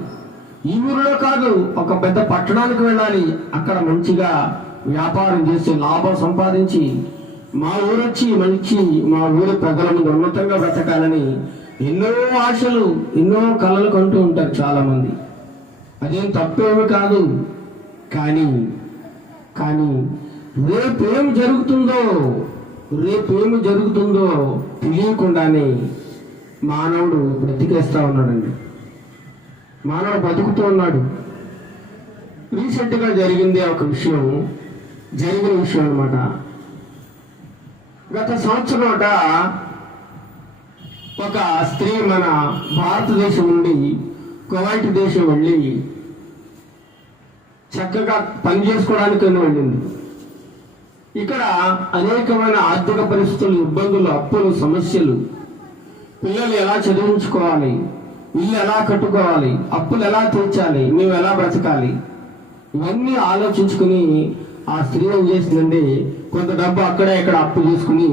ఈ ఊరిలో కాదు ఒక పెద్ద పట్టణానికి వెళ్ళాలి, అక్కడ మంచిగా వ్యాపారం చేసి లాభం సంపాదించి మా ఊరు వచ్చి మంచి మా ఊరి ప్రజల ముందు ఉన్నతంగా బ్రతకాలని ఎన్నో ఆశలు, ఎన్నో కళలు కంటూ ఉంటారు చాలా మంది. అదేం తప్పేమి కాదు. కానీ రేపేమి జరుగుతుందో తెలియకుండానే మానవుడు బ్రతికేస్తా ఉన్నాడండి. మానవుడు బతుకుతూ ఉన్నాడు. రీసెంట్గా జరిగిన విషయం అన్నమాట. గత సంవత్సరం ఒక స్త్రీ మన భారతదేశం నుండి కువైట్ దేశం వెళ్ళి చక్కగా పని చేసుకోవడానికి వెళ్ళింది. ఇక్కడ అనేకమైన ఆర్థిక పరిస్థితులు, ఇబ్బందులు, అప్పులు, సమస్యలు, పిల్లలు ఎలా చదివించుకోవాలి, ఇల్లు ఎలా కట్టుకోవాలి, అప్పులు ఎలా తీర్చాలి, మేము ఎలా బ్రతకాలి, ఇవన్నీ ఆలోచించుకుని ఆ స్త్రీ ఏం చేసిందండి, కొంత డబ్బు అక్కడే ఇక్కడ అప్పు చేసుకుని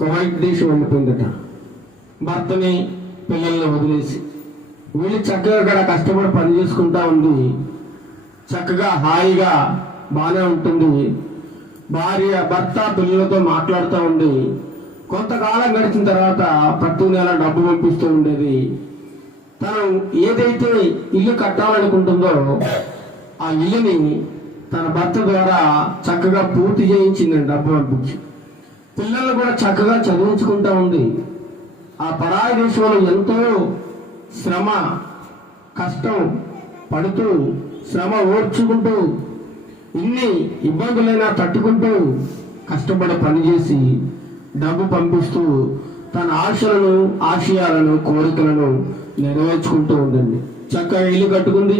కువైట్ దేశం వెళ్ళిపోయిందట. భర్తని పిల్లల్ని వదిలేసి వీళ్ళు చక్కగా అక్కడ కష్టపడి పని చేసుకుంటా ఉంది. చక్కగా హాయిగా బాగానే ఉంటుంది. భర్త పిల్లలతో మాట్లాడుతూ ఉండి కొంతకాలం గడిచిన తర్వాత ప్రతి నెల డబ్బు పంపిస్తూ ఉండేది. తను ఏదైతే ఇల్లు కట్టాలనుకుంటుందో ఆ ఇల్లుని తన భర్త ద్వారా చక్కగా పూర్తి చేయించిందండి, డబ్బు పంపించి. పిల్లలు కూడా చక్కగా చదివించుకుంటా ఉంది. ఆ పరాయి దేశంలో ఎంతో శ్రమ, కష్టం పడుతూ, శ్రమ ఓర్చుకుంటూ ఇన్ని ఇబ్బందులైనా తట్టుకుంటూ కష్టపడి పనిచేసి డబ్బు పంపిస్తూ తన ఆశలను, ఆశయాలను, కోరికలను నెరవేర్చుకుంటూ ఉందండి. చక్కగా ఇల్లు కట్టుకుంది,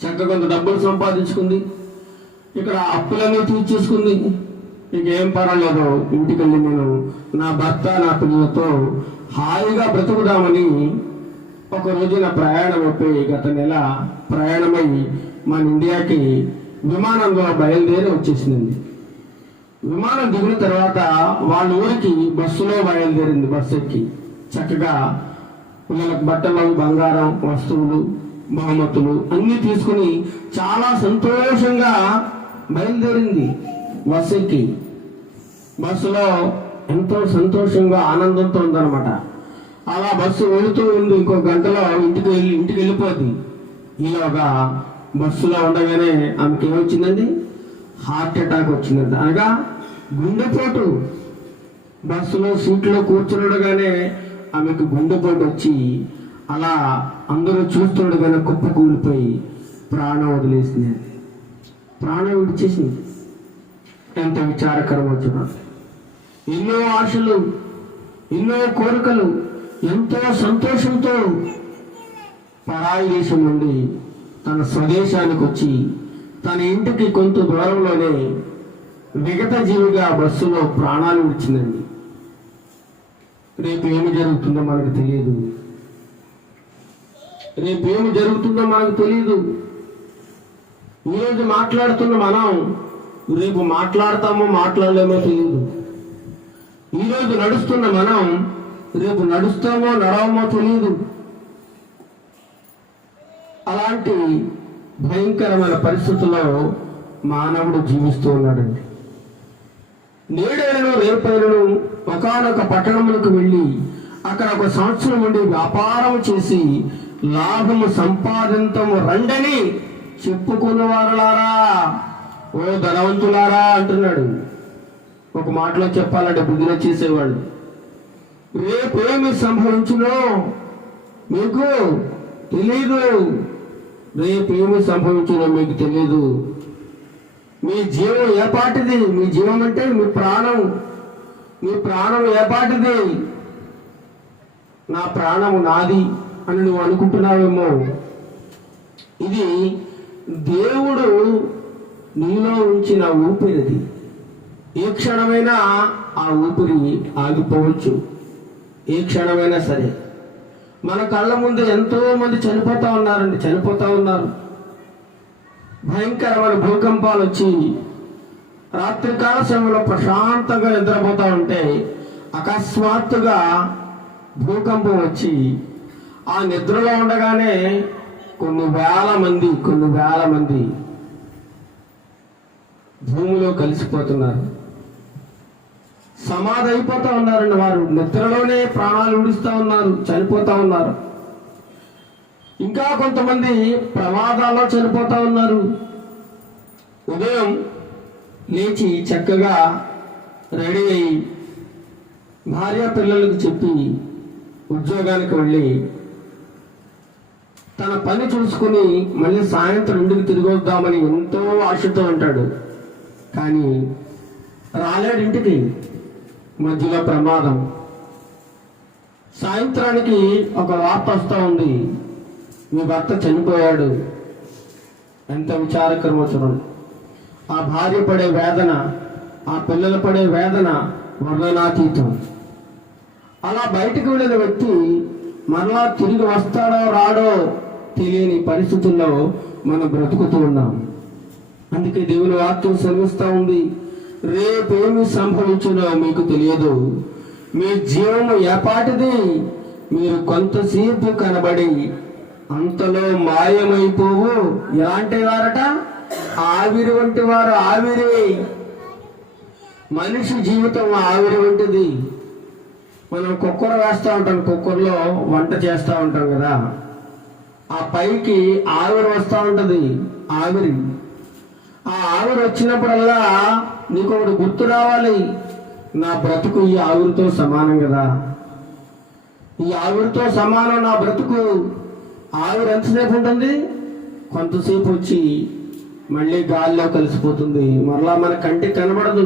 చక్కగా కొంత డబ్బులు సంపాదించుకుంది, ఇక్కడ అప్పులన్నీ తీర్చేసుకుంది. ఇక ఏం పర్వాలేదు, ఇంటికి వెళ్ళి నేను నా భర్త, నా పిల్లలతో హాయిగా బ్రతుకుదామని ఒక రోజున ప్రయాణం అయిపోయి గత నెల ప్రయాణమై మన ఇండియాకి విమానంలో బయలుదేరి వచ్చేసిందండి. విమానం దిగిన తర్వాత వాళ్ళ ఊరికి బస్సులో బయలుదేరింది. బస్సు ఎక్కి చక్కగా పిల్లలకు బట్టలు, బంగారం, వస్తువులు, బహుమతులు అన్నీ తీసుకుని చాలా సంతోషంగా బయలుదేరింది. బస్సు ఎక్కి బస్సులో ఎంతో సంతోషంగా ఆనందంతో ఉందన్నమాట. అలా బస్సు వెళుతూ ఉంది. ఇంకో గంటలో ఇంటికి వెళ్ళిపోద్ది. ఈలోగా బస్సులో ఉండగానే ఆమెకి ఏమొచ్చిందండి? హార్ట్ అటాక్ వచ్చిందంట. అనగా గుండెపోటు. బస్సులో సీట్లో కూర్చుండగానే ఆమెకు గుండెపోటు వచ్చి అలా అందరూ చూస్తుండగానే కుప్ప కూలిపోయి ప్రాణం వదిలేసింది. ప్రాణం విడిచేసింది. ఎంత విచారకరమో చూడండి. ఎన్నో ఆశలు, ఎన్నో కోరికలు, ఎంతో సంతోషంతో పరాయి దేశం నుండి తన స్వదేశానికి వచ్చి తన ఇంటికి కొంత దూరంలోనే మిగతా జీవిగా బస్సులో ప్రాణాలు విడిచిందండి. రేపు ఏమి జరుగుతుందో మనకు తెలియదు. రేపు ఏమి జరుగుతుందో మనకు తెలియదు. ఈరోజు మాట్లాడుతున్న మనం రేపు మాట్లాడతామో మాట్లాడలేమో తెలియదు. ఈరోజు నడుస్తున్న మనం రేపు నడుస్తామో నడవమో తెలియదు. అలాంటి భయంకరమైన పరిస్థితుల్లో మానవుడు జీవిస్తూ ఉన్నాడండి. నేడైనను రేపైనను ఒకానొక పట్టణములకు వెళ్ళి అక్కడ ఒక సంవత్సరం ఉండి వ్యాపారం చేసి లాభము సంపాదించము రండని చెప్పుకున్న వారులారా, ఓ ధనవంతులారా అంటున్నాడు. ఒక మాటలో చెప్పాలంటే బిజినెస్ చేసేవాళ్ళు, రేపేమి సంభవించునో మీకు తెలీదు. రేపేమి సంభవించునో మీకు తెలీదు. మీ జీవం ఏపాటిది? మీ జీవం అంటే మీ ప్రాణం. మీ ప్రాణం ఏపాటిది? నా ప్రాణము నాది అని నువ్వు అనుకుంటున్నావేమో. ఇది దేవుడు నీలో ఉంచిన ఊపిరిది. ఏ క్షణమైనా ఆ ఊపిరి ఆగిపోవచ్చు. ఏ క్షణమైనా సరే. మన కళ్ళ ముందు ఎంతో మంది చనిపోతా ఉన్నారు. భయంకరమైన భూకంపాలు వచ్చి రాత్రికాల సమయంలో ప్రశాంతంగా నిద్రపోతా ఉంటే అకస్మాత్తుగా భూకంపం వచ్చి ఆ నిద్రలో ఉండగానే కొన్ని వేల మంది భూమిలో కలిసిపోతున్నారు. సమాధి అయిపోతా ఉన్నారండి. వారు నిద్రలోనే ప్రాణాలు విడుస్తూ ఉన్నారు, చనిపోతా ఉన్నారు. ఇంకా కొంతమంది ప్రమాదాల్లో చనిపోతా ఉన్నారు. ఉదయం లేచి చక్కగా రెడీ అయి భార్య పిల్లలకు చెప్పి ఉద్యోగానికి వెళ్ళి తన పని చూసుకుని మళ్ళీ సాయంత్రం ఇంటికి తిరిగి వద్దామని ఎంతో ఆశతో ఉంటాడు. కానీ రాలేడు ఇంటికి. మధ్యలో ప్రమాదం. సాయంత్రానికి ఒక వార్త వస్తూ ఉంది, మీ భర్త చనిపోయాడు. ఎంత విచారకరమో చూడండి. ఆ భార్య పడే వేదన, ఆ పిల్లలు పడే వేదన వర్ణనాతీతం. అలా బయటకు వెళ్ళిన వ్యక్తి మరలా తిరిగి వస్తాడో రాడో తెలియని పరిస్థితుల్లో మనం బ్రతుకుతూ ఉన్నాం. అందుకే దేవుని వాక్యం సెలవిస్తూ ఉంది, రేపేమి సంభవించునో మీకు తెలియదు. మీ జీవము ఏపాటిది? మీరు కొంతసేపు కనబడి అంతలో మాయమైపోవు. ఎలాంటి వారట? ఆవిరి వంటి వారు. ఆవిరి. మనిషి జీవితం ఆవిరి వంటిది. మనం కుక్కర్ వేస్తూ ఉంటాం, కుక్కర్లో వంట చేస్తూ ఉంటాం కదా, ఆ పైకి ఆవిరి వస్తూ ఉంటుంది. ఆవిరి. ఆ ఆవిరి వచ్చినప్పుడల్లా నీకు ఒకటి గుర్తు రావాలి, నా బ్రతుకు ఈ ఆవిరితో సమానం కదా. ఈ ఆవిరితో సమానం నా బ్రతుకు. ఆవిరి ఎంతసేపు ఉంటుంది? కొంతసేపు వచ్చి మళ్ళీ గాల్లో కలిసిపోతుంది, మరలా మన కంటికి కనబడదు.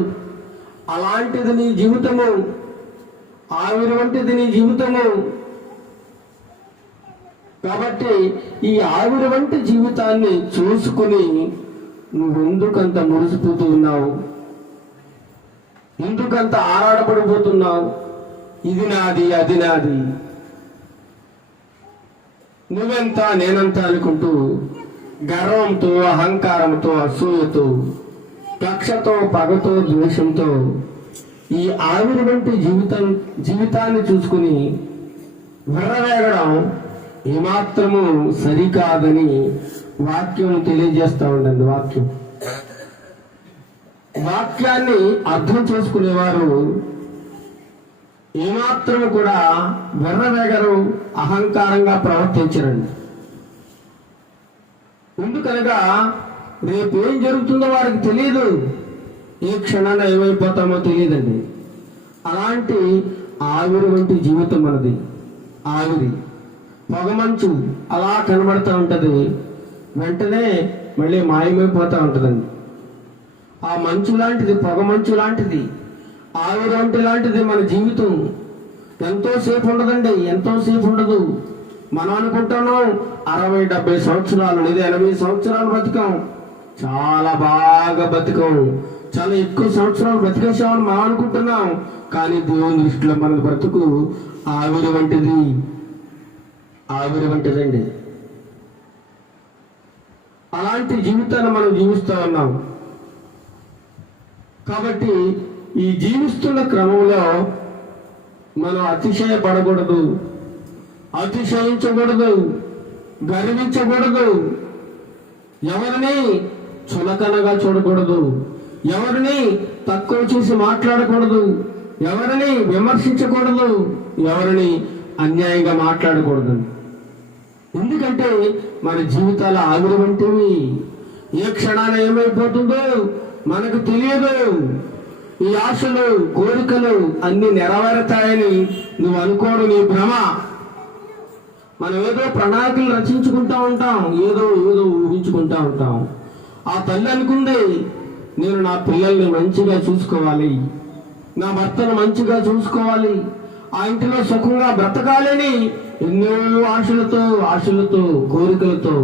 అలాంటిది నీ జీవితము, ఆవిరి వంటిది నీ జీవితము. కాబట్టి ఈ ఆవిరి వంటి జీవితాన్ని చూసుకుని నువ్వెందుకంత మురిసిపోతూ ఉన్నావు? ఎందుకంత ఆరాటపడిపోతున్నావు? ఇది నాది, అది నాది, నువ్వెంత నేనంత అనుకుంటూ గర్వంతో, అహంకారంతో, అసూయతో, కక్షతో, పగతో, ద్వేషంతో ఈ ఆవిరి వంటి జీవితాన్ని చూసుకుని విర్రవేగడం ఏమాత్రము సరికాదని వాక్యం తెలియజేస్తా ఉండండి. వాక్యాన్ని అర్థం చేసుకునేవారు ఏమాత్రము కూడా వెర్రవేగరు, అహంకారంగా ప్రవర్తించరండి. ఎందుకనగా రేపేం జరుగుతుందో వారికి తెలియదు, ఏ క్షణాన ఏమైపోతామో తెలియదండి. అలాంటి ఆవిరి వంటి జీవితం మనది. ఆవిరి, పొగమంచు అలా కనబడుతూ ఉంటుంది, వెంటనే మళ్ళీ మాయమైపోతూ ఉంటుందండి. ఆ మంచు లాంటిది, పొగమంచు లాంటిది, ఆవిరి వంటి లాంటిది మన జీవితం. ఎంతోసేపు ఉండదండి, ఎంతోసేపు ఉండదు. మనం అనుకుంటున్నాం 60-70 సంవత్సరాలు లేదా 80 సంవత్సరాలు బతికాం, చాలా బాగా బతికాం, చాలా ఎక్కువ సంవత్సరాలు బ్రతికేసామని మనం అనుకుంటున్నాం. కానీ దేవుని దృష్టిలో మన బ్రతుకు ఆవిరి వంటిది, ఆవిరి వంటిదండి. అలాంటి జీవితాన్ని మనం జీవిస్తూ ఉన్నాం. కాబట్టి ఈ జీవిస్తున్న క్రమంలో మనం అతిశయపడకూడదు, అతిశయించకూడదు, గర్వించకూడదు, ఎవరిని చులకనగా చూడకూడదు, ఎవరిని తక్కువ చేసి మాట్లాడకూడదు, ఎవరిని విమర్శించకూడదు, ఎవరిని అన్యాయంగా మాట్లాడకూడదు. ఎందుకంటే మన జీవితాల ఆవిరి వంటివి. ఏ క్షణాన ఏమైపోతుందో మనకు తెలియదు. ఈ ఆశలు, కోరికలు అన్ని నెరవేరుతాయని నువ్వు అనుకోడు, నీ భ్రమ. మనం ఏదో ప్రణాళికలు రచించుకుంటా ఉంటాం, ఏదో ఊహించుకుంటా ఉంటాం. ఆ తల్లి అనుకుంది, నేను నా పిల్లల్ని మంచిగా చూసుకోవాలి, నా భర్తను మంచిగా చూసుకోవాలి, ఆ ఇంటిలో సుఖంగా బ్రతకాలని ఎన్నో ఆశలతో కోరికలతో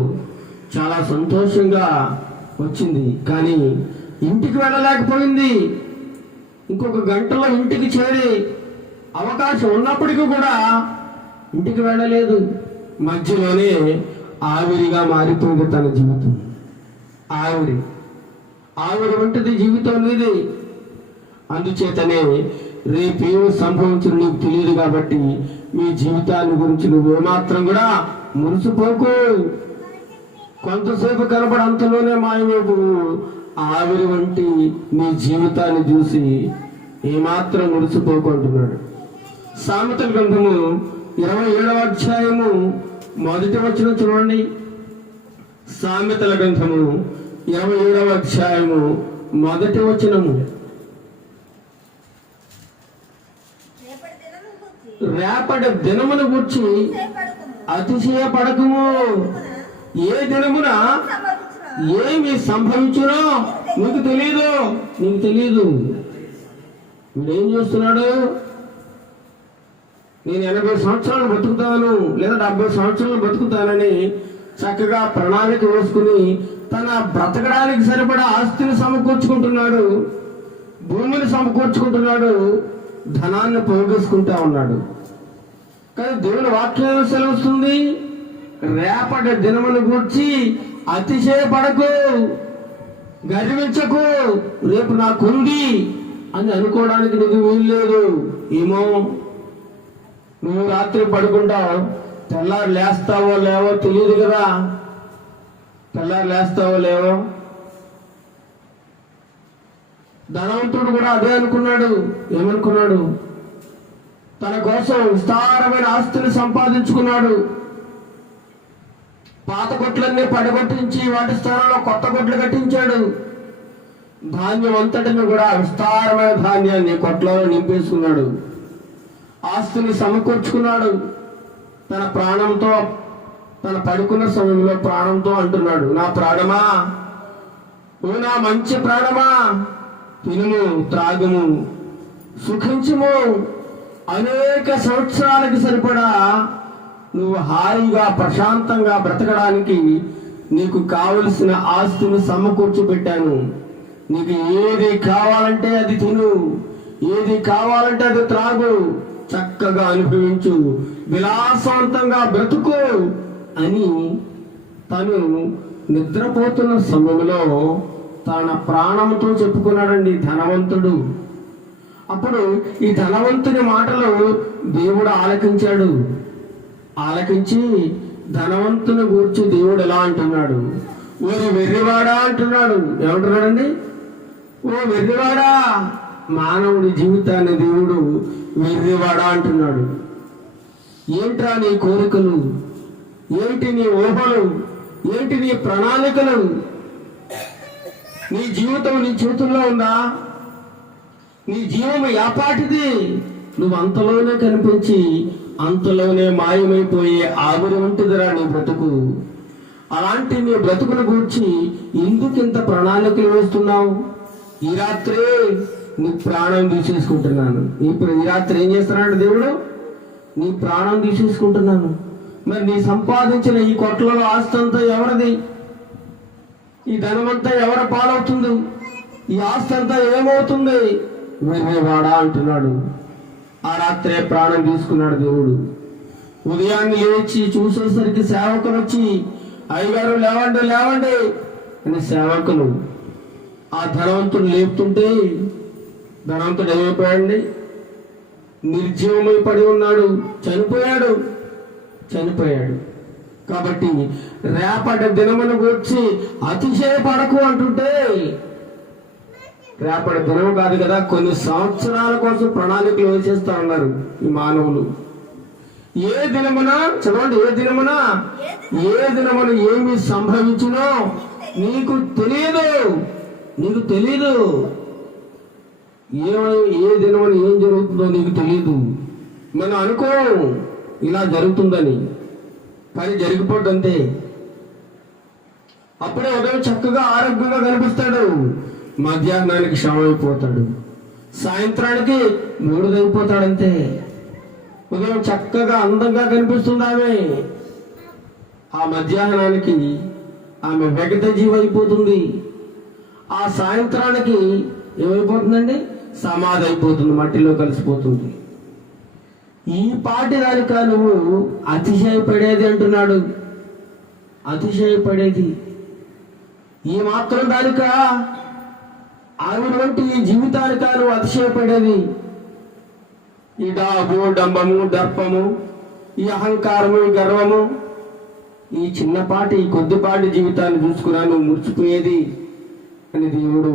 చాలా సంతోషంగా వచ్చింది. కానీ ఇంటికి వెళ్ళలేకపోయింది. ఇంకొక గంటలో ఇంటికి చేరే అవకాశం ఉన్నప్పటికీ కూడా ఇంటికి వెళ్ళలేదు. మధ్యలోనే ఆవిరిగా మారిపోయింది తన జీవితం. ఆవిరి వంటిది జీవితం నీది. అందుచేతనే రేపేమి సంభవించిన నీకు తెలియదు. కాబట్టి మీ జీవితాన్ని గురించి నువ్వు ఏమాత్రం కూడా మురిసిపోకు. కొంతసేపు కనబడి అంతలోనే మాయమైపు. ఆవిరి వంటి నీ జీవితాన్ని చూసి ఏమాత్రం మురిసిపోకు అంటున్నాడు. సామెతల గ్రంథము 27వ అధ్యాయము 1వ వచనం చూడండి. సామెతల గ్రంథము 27వ అధ్యాయము 1వ వచనము. రేపటి దినమును గూర్చి అతిశయపడకము. ఏ దినమున ఏమి సంభవించునో నీకు తెలియదు. వీడేం చేస్తున్నాడు? నేను 80 సంవత్సరాలు బతుకుతాను లేదా 70 సంవత్సరాలు బతుకుతానని చక్కగా ప్రణాళిక వేసుకుని తన బ్రతకడానికి సరిపడా ఆస్తిని సమకూర్చుకుంటున్నాడు, భూమిని సమకూర్చుకుంటున్నాడు, ధనాన్ని పోగేసుకుంటా ఉన్నాడు. కానీ దేవుని వాక్యం సెలవుస్తుంది, రేపటి దినమును గూర్చి అతిశయపడకు, గర్వించకు. రేపు నాకుంది అని అనుకోవడానికి నీకు వీల్లేదు. ఏమో, నువ్వు రాత్రి పడుకుంటావు, తెల్లారు లేస్తావో లేవో తెలియదు కదా. తెల్లారు లేస్తావో లేవో. ధనవంతుడు కూడా అదే అనుకున్నాడు. ఏమనుకున్నాడు? తన కోసం విస్తారమైన ఆస్తిని సంపాదించుకున్నాడు. పాత కొట్లన్నీ పడగొట్టించి వాటి స్థానంలో కొత్త కొట్లు కట్టించాడు. ధాన్యం అంతటిని కూడా విస్తారమైన ధాన్యాన్ని కొట్లలో నింపేసుకున్నాడు. ఆస్తిని సమకూర్చుకున్నాడు. తన ప్రాణంతో, తన పడుకున్న సమయంలో ప్రాణంతో అంటున్నాడు, నా ప్రాణమా ఓ నా మంచి ప్రాణమా, తినుము త్రాగుము సుఖించుము. అనేక సంవత్సరాలకి సరిపడా నువ్వు హాయిగా ప్రశాంతంగా బ్రతకడానికి నీకు కావలసిన ఆస్తిని సమకూర్చి పెట్టాను. నీకు ఏది కావాలంటే అది తిను, ఏది కావాలంటే అది త్రాగు, చక్కగా అనుభవించు, విలాసవంతంగా బ్రతుకు అని తను నిద్రపోతున్న సమయంలో తన ప్రాణంతో చెప్పుకున్నాడండి ధనవంతుడు. అప్పుడు ఈ ధనవంతుని మాటలు దేవుడు ఆలకించాడు. ఆలకించి ధనవంతుని గూర్చి దేవుడు ఎలా అంటున్నాడు, ఓ వెర్రివాడా అంటున్నాడు. ఏమంటున్నాడండి? ఓ వెర్రివాడా. మానవుడి జీవితాన్ని దేవుడు వెర్రివాడా అంటున్నాడు. ఏంట్రా నీ కోరికలు, ఏంటి నీ ఊహలు, ఏంటి నీ ప్రణాళికలు? నీ జీవితం నీ చేతుల్లో ఉందా? నీ జీవం యాపాటిది. నువ్వు అంతలోనే కనిపించి అంతలోనే మాయమైపోయే ఆవిరి ఉంటుందిరా నీ బ్రతుకు. అలాంటి నీ బ్రతుకును గూర్చి ఎందుకింత ప్రణాళికలు వేస్తున్నావు? ఈ రాత్రే నీ ప్రాణం తీసేసుకుంటున్నాను. ఈ రాత్రి ఏం చేస్తున్నాడు దేవుడు? నీ ప్రాణం తీసేసుకుంటున్నాను. మరి నీ సంపాదించిన ఈ కొట్లలో ఆస్తి అంతా ఎవరిది? ఈ ధనమంతా ఎవరి పాలవుతుంది? ఈ ఆస్తి అంతా ఏమవుతుంది? వెర్రివాడా అంటున్నాడు. ఆ రాత్రే ప్రాణం తీసుకున్నాడు దేవుడు. ఉదయాన్నే లేచి చూసేసరికి సేవకులు వచ్చి, అయ్యగారు లేవండి లేవండి అని సేవకులు ఆ ధనవంతుడు లేపుతుంటే ధనవంతుడు ఏమైపోయాడండి? నిర్జీవమై పడి ఉన్నాడు, చనిపోయాడు. కాబట్టి రేపటి దినమును గురించి అతిశయపడకు అంటుంటే, రేపటి దినం కాదు కదా, కొన్ని సంవత్సరాల కోసం ప్రణాళికలు వేసేస్తా ఉన్నారు ఈ మానవులు. ఏ దినమున చదవండి, ఏ దినమున ఏమి సంభవించునో నీకు తెలియదు. ఏ దినమున ఏం జరుగుతుందో నీకు తెలియదు. మనం అనుకో ఇలా జరుగుతుందని, కానీ జరిగిపోద్దంతే. అప్పుడే ఉదయం చక్కగా ఆరోగ్యంగా కనిపిస్తాడు, మధ్యాహ్నానికి శవమైపోతాడు, సాయంత్రానికి మూడుదైపోతాడంతే. ఉదయం చక్కగా అందంగా కనిపిస్తుంది ఆమె, ఆ మధ్యాహ్నానికి ఆమె వెగత జీవైపోతుంది, ఆ సాయంత్రానికి ఏమైపోతుందండి? సమాధి అయిపోతుంది, మట్టిలో కలిసిపోతుంది. ఈ పాటి దానిక నువ్వు అతిశయపడేది అంటున్నాడు. అతిశయపడేది ఈ మాత్రం దానిక? ఆవిడ వంటి ఈ జీవితానిక నువ్వు అతిశయపడేది? ఈ డాబు డంబము దర్పము, ఈ అహంకారము ఈ గర్వము, ఈ చిన్నపాటి ఈ కొద్దిపాటి జీవితాన్ని చూసుకున్నా నువ్వు మురిచిపోయేది అని దేవుడు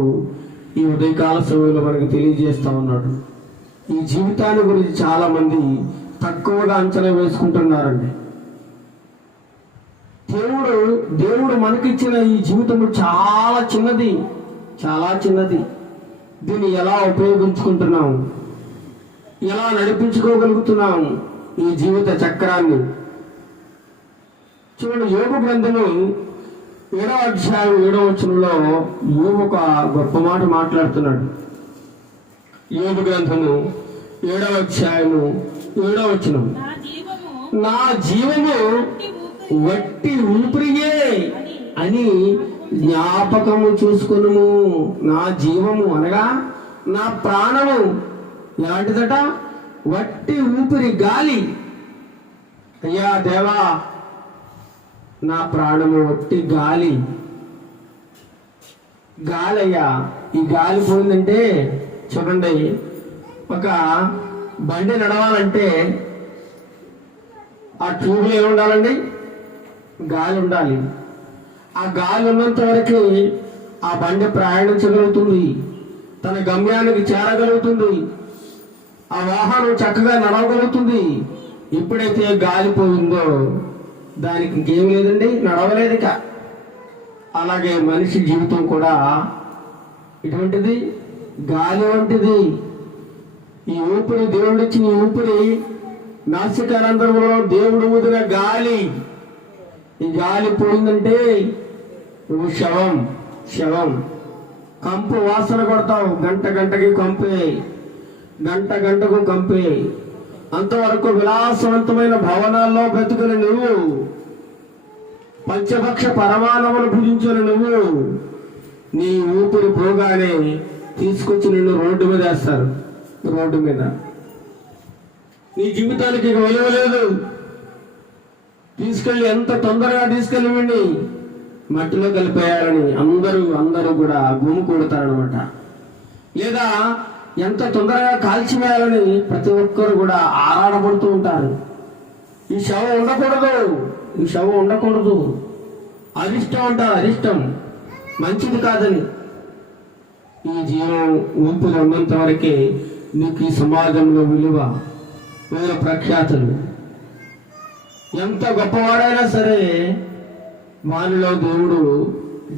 ఈ ఉదయకాల సమయంలో మనకు తెలియజేస్తా ఉన్నాడు. ఈ జీవితాన్ని గురించి చాలా మంది తక్కువగా అంచనా వేసుకుంటున్నారండి. దేవుడు మనకిచ్చిన ఈ జీవితము చాలా చిన్నది. దీన్ని ఎలా ఉపయోగించుకుంటున్నాము, ఎలా నడిపించుకోగలుగుతున్నాము ఈ జీవిత చక్రాన్ని? చూడండి, యోబు గ్రంథము 7వ అధ్యాయం 7వ వచనంలో యోబు ఒక గొప్ప మాట మాట్లాడుతున్నాడు. యోబు గ్రంథము 7వ అధ్యాయము 7వ వచనం, నా జీవము వట్టి ఊపిరియే అని జ్ఞాపకము చూసుకును. నా జీవము అనగా నా ప్రాణము ఎలాంటిదట? వట్టి ఊపిరి, గాలి. అయ్యా దేవా, నా ప్రాణము వట్టి గాలి. అయ్యా, ఈ గాలి పోయిందంటే చూడండి, ఒక బండి నడవాలంటే ఆ ట్యూబ్లో ఏముండాలండి? గాలి ఉండాలి. ఆ గాలి ఉన్నంత వరకు ఆ బండి ప్రయాణించగలుగుతుంది, తన గమ్యానికి చేరగలుగుతుంది, ఆ వాహనం చక్కగా నడవగలుగుతుంది. ఎప్పుడైతే గాలి పోయిందో దానికి ఇంకేం లేదండి, నడవలేదు ఇక. అలాగే మనిషి జీవితం కూడా ఇటువంటిది, గాలి వంటిది. ఈ ఊపిరి, దేవుడు ఇచ్చిన ఈ ఊపిరి నాసికారంధ్రంలో దేవుడు ఊదిన గాలి. ఈ గాలి పోయిందంటే నువ్వు శవం. కంపు వాసన కొడతావు, గంట గంటకి కంపే, గంట గంటకు కంపే. అంతవరకు విలాసవంతమైన భవనాల్లో బ్రతుకుని నువ్వు, పంచభక్ష పరమాణములు భుజించిన నువ్వు, నీ ఊపిరి పోగానే తీసుకొచ్చి నిన్ను రోడ్డు మీద వేస్తారు. రోడ్డు మీద నీ జీవితానికి ఇక విలువ లేదు. తీసుకెళ్ళి ఎంత తొందరగా తీసుకెళ్ళివ్వండి, మట్టిలో కలిపేయాలని అందరూ కూడా భూమి కూడతారనమాట. లేదా ఎంత తొందరగా కాల్చివేయాలని ప్రతి ఒక్కరు కూడా ఆరాటపడుతూ ఉంటారు. ఈ శవం ఉండకూడదు, ఈ శవం ఉండకూడదు, అరిష్టం అంటారు, అరిష్టం, మంచిది కాదని. ఈ జీవం ఊపిరి ఉన్నంత వరకే నీకు ఈ సమాజంలో విలువ, వేరే ప్రఖ్యాతులు. ఎంత గొప్పవాడైనా సరే వానిలో దేవుడు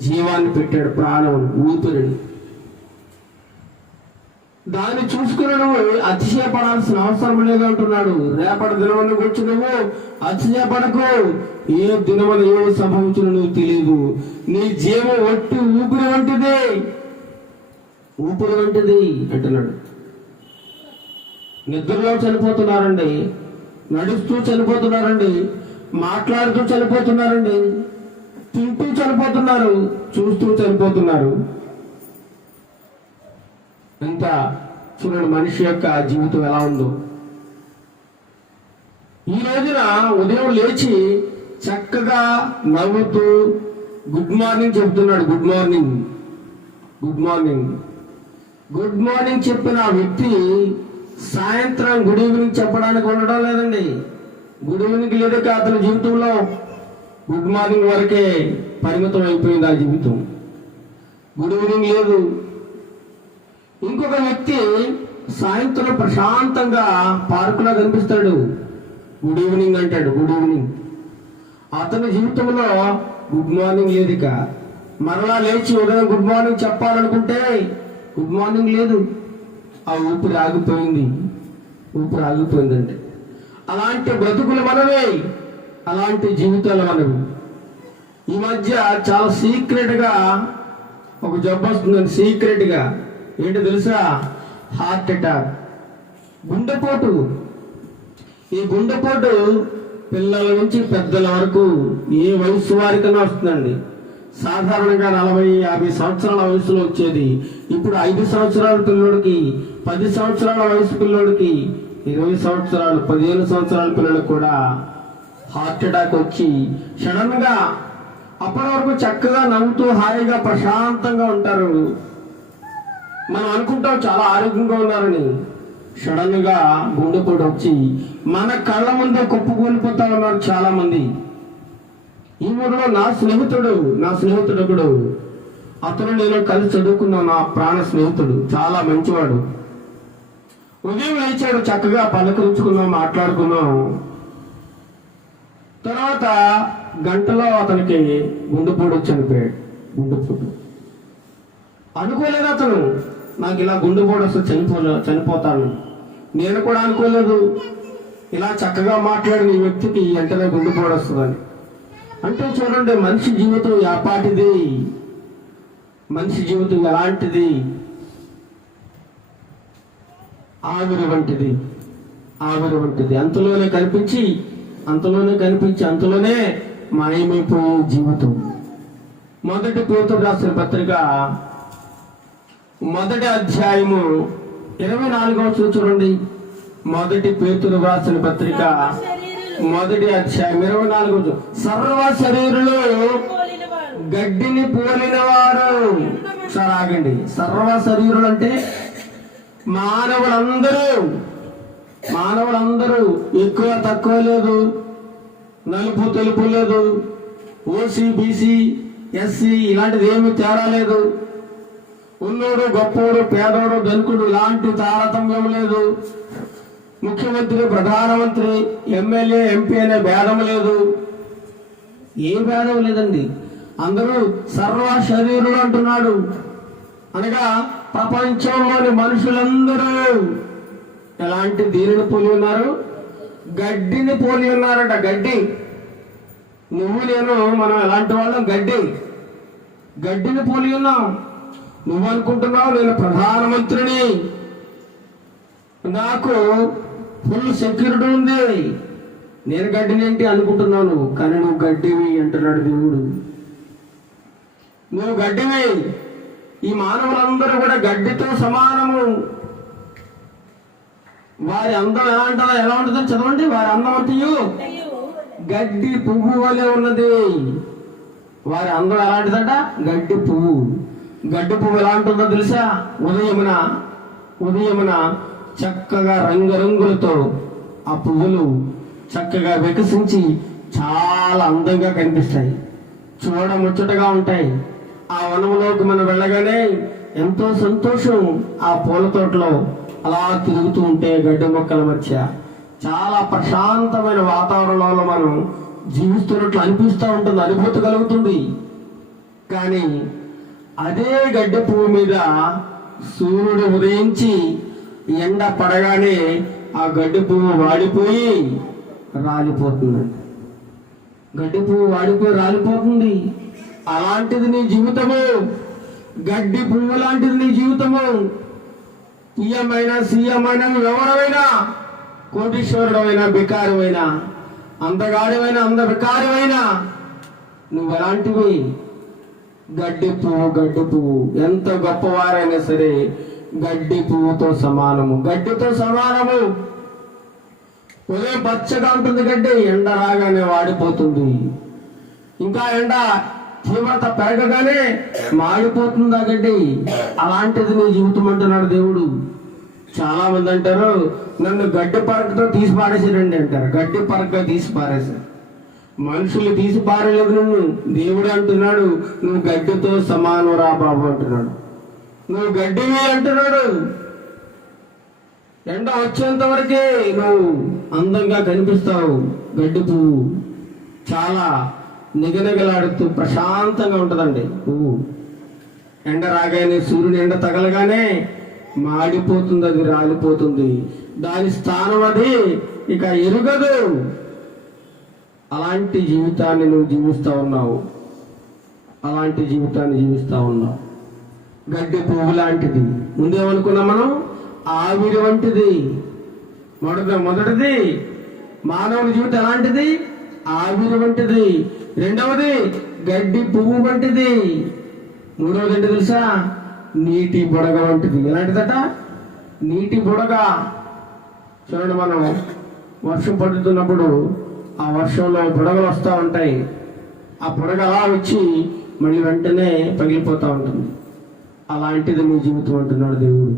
జీవాన్ని పెట్టాడు, ప్రాణం, ఊపిరిని. దాన్ని చూసుకుని నువ్వు అతిశయపడాల్సిన అవసరం లేదు అంటున్నాడు. రేపటి దినమును గురించి నువ్వు అతిశయపడకు. ఏ దినమున ఏమి సంభవించిన నువ్వు తెలియదు. నీ జీవం ఒట్టి ఊపిరి వంటిది, ఊపిరి వంటిది అంటున్నాడు. నిద్రలో చనిపోతున్నారండి, నడుస్తూ చనిపోతున్నారండి, మాట్లాడుతూ చనిపోతున్నారండి, తింటూ చనిపోతున్నారు, చూస్తూ చనిపోతున్నారు. ఎంత చూడండి మనిషి యొక్క జీవితం ఎలా ఉందో. ఈ రోజున ఉదయం లేచి చక్కగా నవ్వుతూ గుడ్ మార్నింగ్ చెప్తున్నాడు. Good morning, good morning, good morning చెప్పిన ఆ వ్యక్తి సాయంత్రం గుడ్ ఈవినింగ్ చెప్పడానికి ఉండడం లేదండి. గుడ్ ఈవినింగ్ లేదక అతని జీవితంలో గుడ్ మార్నింగ్ వరకే పరిమితం అయిపోయింది ఆ జీవితం. గుడ్ ఈవినింగ్ లేదు. ఇంకొక వ్యక్తి సాయంత్రం ప్రశాంతంగా పార్కులో కనిపిస్తాడు, గుడ్ ఈవినింగ్ అంటాడు, గుడ్ ఈవినింగ్. అతని జీవితంలో గుడ్ మార్నింగ్ లేదు. ఇక మరలా లేచి ఉదయం గుడ్ మార్నింగ్ చెప్పాలనుకుంటే గుడ్ మార్నింగ్ లేదు. ఆ ఊపిరి ఆగిపోయింది, ఊపిరి ఆగిపోయిందంటే. అలాంటి బ్రతుకులు మనవే, అలాంటి జీవితాలు మనవి. ఈ మధ్య చాలా సీక్రెట్గా ఒక జబ్బు వస్తుందండి, సీక్రెట్గా. ఏంటో తెలుసా? హార్ట్ అటాక్, గుండెపోటు. ఈ గుండెపోటు పిల్లల నుంచి పెద్దల వరకు ఏ వయసు వారికైనా వస్తుందండి. సాధారణంగా 40-50 సంవత్సరాల వయసులో వచ్చేది ఇప్పుడు 5 సంవత్సరాల పిల్లోడికి, 10 సంవత్సరాల వయసు పిల్లోడికి, 20 సంవత్సరాలు, 15 సంవత్సరాల పిల్లలకు కూడా హార్ట్ అటాక్ వచ్చి సడన్ గా అప్పటి వరకు చక్కగా నవ్వుతూ హాయిగా ప్రశాంతంగా ఉంటారు. మనం అనుకుంటాం చాలా ఆరోగ్యంగా ఉన్నారని. సడన్ గా గుండెపోటు వచ్చి మన కళ్ళ ముందే కుప్పకూలిపోతా ఉన్నారు చాలా మంది. ఈ ఊరిలో నా స్నేహితుడు ఒకడు, అతను నేను కలిసి చదువుకున్నాను, నా ప్రాణ స్నేహితుడు, చాలా మంచివాడు. ఉదయం లేచాడు, చక్కగా పలకరించుకున్నాం, మాట్లాడుకున్నాం. తర్వాత గంటలో అతనికి గుండెపోటు చనిపోయాడు. గుండెపోటు అనుకోలేదు అతను, నాకు ఇలా గుండెపోటు వస్తే చనిపోతాను. నేను కూడా అనుకోలేదు ఇలా చక్కగా మాట్లాడిన ఈ వ్యక్తికి వెంటనే గుండెపోటు వస్తుందని. అంటే చూడండి మనిషి జీవితం యాపాటిది, మనిషి జీవితం ఎలాంటిది, ఆవిరి వంటిది, ఆవిరి వంటిది. అంతలోనే కనిపించి అంతలోనే మాయమైపోయే జీవితం. మొదటి పేతురు రాసిన పత్రిక 1వ అధ్యాయము 24వ వచనం చూడండి. మొదటి పేతురు రాసిన పత్రిక 1వ అధ్యాయం 24వ వచనం. సర్వ శరీరులు గడ్డిని పోలిన వారు. సార్ ఆగండి. సర్వ శరీరులు అంటే మానవులందరూ ఎక్కువ తక్కువ లేదు, నలుపు తెలుపు లేదు, ఓసీ బీసీ ఎస్సీ ఇలాంటిది ఏమి తేడా లేదు. ఉన్నోడు గొప్పోడు పేదోడు ధనికుడు ఇలాంటి తారతమ్యం లేదు. ముఖ్యమంత్రి ప్రధానమంత్రి ఎమ్మెల్యే ఎంపీ అనే భేదం లేదు, ఏ భేదం లేదండి. అందరూ సర్వ శరీరులు అంటున్నాడు. అనగా ప్రపంచంలోని మనుషులందరూ ఎలాంటి దీనిని పోలి ఉన్నారు? గడ్డిని పోలి ఉన్నారట. గడ్డి, నువ్వు నేను మనం ఎలాంటి వాళ్ళం? గడ్డిని పోలి ఉన్నాం. నువ్వు అనుకుంటున్నావు నేను ప్రధానమంత్రిని, నాకు ఫుల్ సెక్యూరిటీ ఉంది, నేను గడ్డినేంటి అనుకుంటున్నాను. కానీ నువ్వు గడ్డివి అంటున్నాడు దేవుడు. నువ్వు గడ్డివి. ఈ మానవులందరూ కూడా గడ్డితో సమానము. వారి అందం ఎలా ఉంటుందో చదవండి. వారి అందం అంతయు గడ్డి పువ్వు వలె ఉన్నది. వారి అందం ఎలాంటిదంట? గడ్డి పువ్వు. గడ్డి పువ్వు ఎలా ఉంటుందో తెలుసా? ఉదయమున చక్కగా రంగురంగులతో ఆ పువ్వులు చక్కగా వికసించి చాలా అందంగా కనిపిస్తాయి, చూడముచ్చటగా ఉంటాయి. ఆ వనంలోకి మనం వెళ్ళగానే ఎంతో సంతోషం. ఆ పూల తోటలో అలా తిరుగుతూ ఉంటే గడ్డి మొక్కల మధ్య చాలా ప్రశాంతమైన వాతావరణంలో మనం జీవిస్తున్నట్లు అనిపిస్తూ ఉంటుంది, అనుభూతి కలుగుతుంది. కానీ అదే గడ్డి పువ్వు మీద సూర్యుడు ఉదయించి ఎండ పడగానే ఆ గడ్డి పువ్వు వాడిపోయి రాలిపోతుంది. గడ్డి పువ్వు వాడిపోయి రాలిపోతుంది. అలాంటిది నీ జీవితము. గడ్డి పువ్వు లాంటిది నీ జీవితము. పిఎమైనా సీఎమైనా ఎవరైనా, కోటీశ్వరుడమైనా బికారమైనా, అందగాడివైనా అందవికారమైనా, నువ్వు ఎలాంటివి? గడ్డి పువ్వు. ఎంత గొప్పవారైనా సరే గడ్డి పువ్వుతో సమానము, గడ్డితో సమానము. ఉదయం పచ్చగా ఉంటుంది గడ్డి, ఎండ రాగానే వాడిపోతుంది. ఇంకా ఎండ తీవ్రత పెరగగానే మాడిపోతుంది ఆ గడ్డి. అలాంటిది నీ జీవితం అంటున్నాడు దేవుడు. చాలా మంది అంటారు నన్ను గడ్డి పరకతో తీసి పారేసారండి అంటారు. గడ్డి పరక తీసి పారేశారు. మనుషులు తీసి పారలేదు నిన్ను. దేవుడు అంటున్నాడు నువ్వు గడ్డితో సమానం రా బాబు అంటున్నాడు. నువ్వు గడ్డివి అంటున్నాడు. ఎండ వచ్చేంత వరకే నువ్వు అందంగా కనిపిస్తావు. గడ్డి పువ్వు చాలా నిగనిగలాడుతూ ప్రశాంతంగా ఉంటుందండి పువ్వు. ఎండ రాగానే సూర్యుని ఎండ తగలగానే మాడిపోతుంది, అది రాలిపోతుంది. దాని స్థానం అది ఇక ఎరుగదు. అలాంటి జీవితాన్ని నువ్వు జీవిస్తూ ఉన్నావు. అలాంటి జీవితాన్ని జీవిస్తూ ఉన్నావు. గడ్డి పువ్వు లాంటిది. ముందేమనుకున్నాం మనం? ఆవిరి వంటిది. మొదటిది మానవుని జీవితం ఎలాంటిది? ఆవిరి వంటిది. రెండవది గడ్డి పువ్వు వంటిది. మూడవది ఏంటి తెలుసా? నీటి బుడగ వంటిది. ఎలాంటిదట? నీటి బుడగ. చూడండి, మనం వర్షం పడుతున్నప్పుడు ఆ వర్షంలో బుడగలు వస్తూ ఉంటాయి. ఆ బుడగ అలా వచ్చి మళ్ళీ వెంటనే పగిలిపోతూ ఉంటుంది. అలాంటిది నీ జీవితం అంటున్నాడు దేవుడు.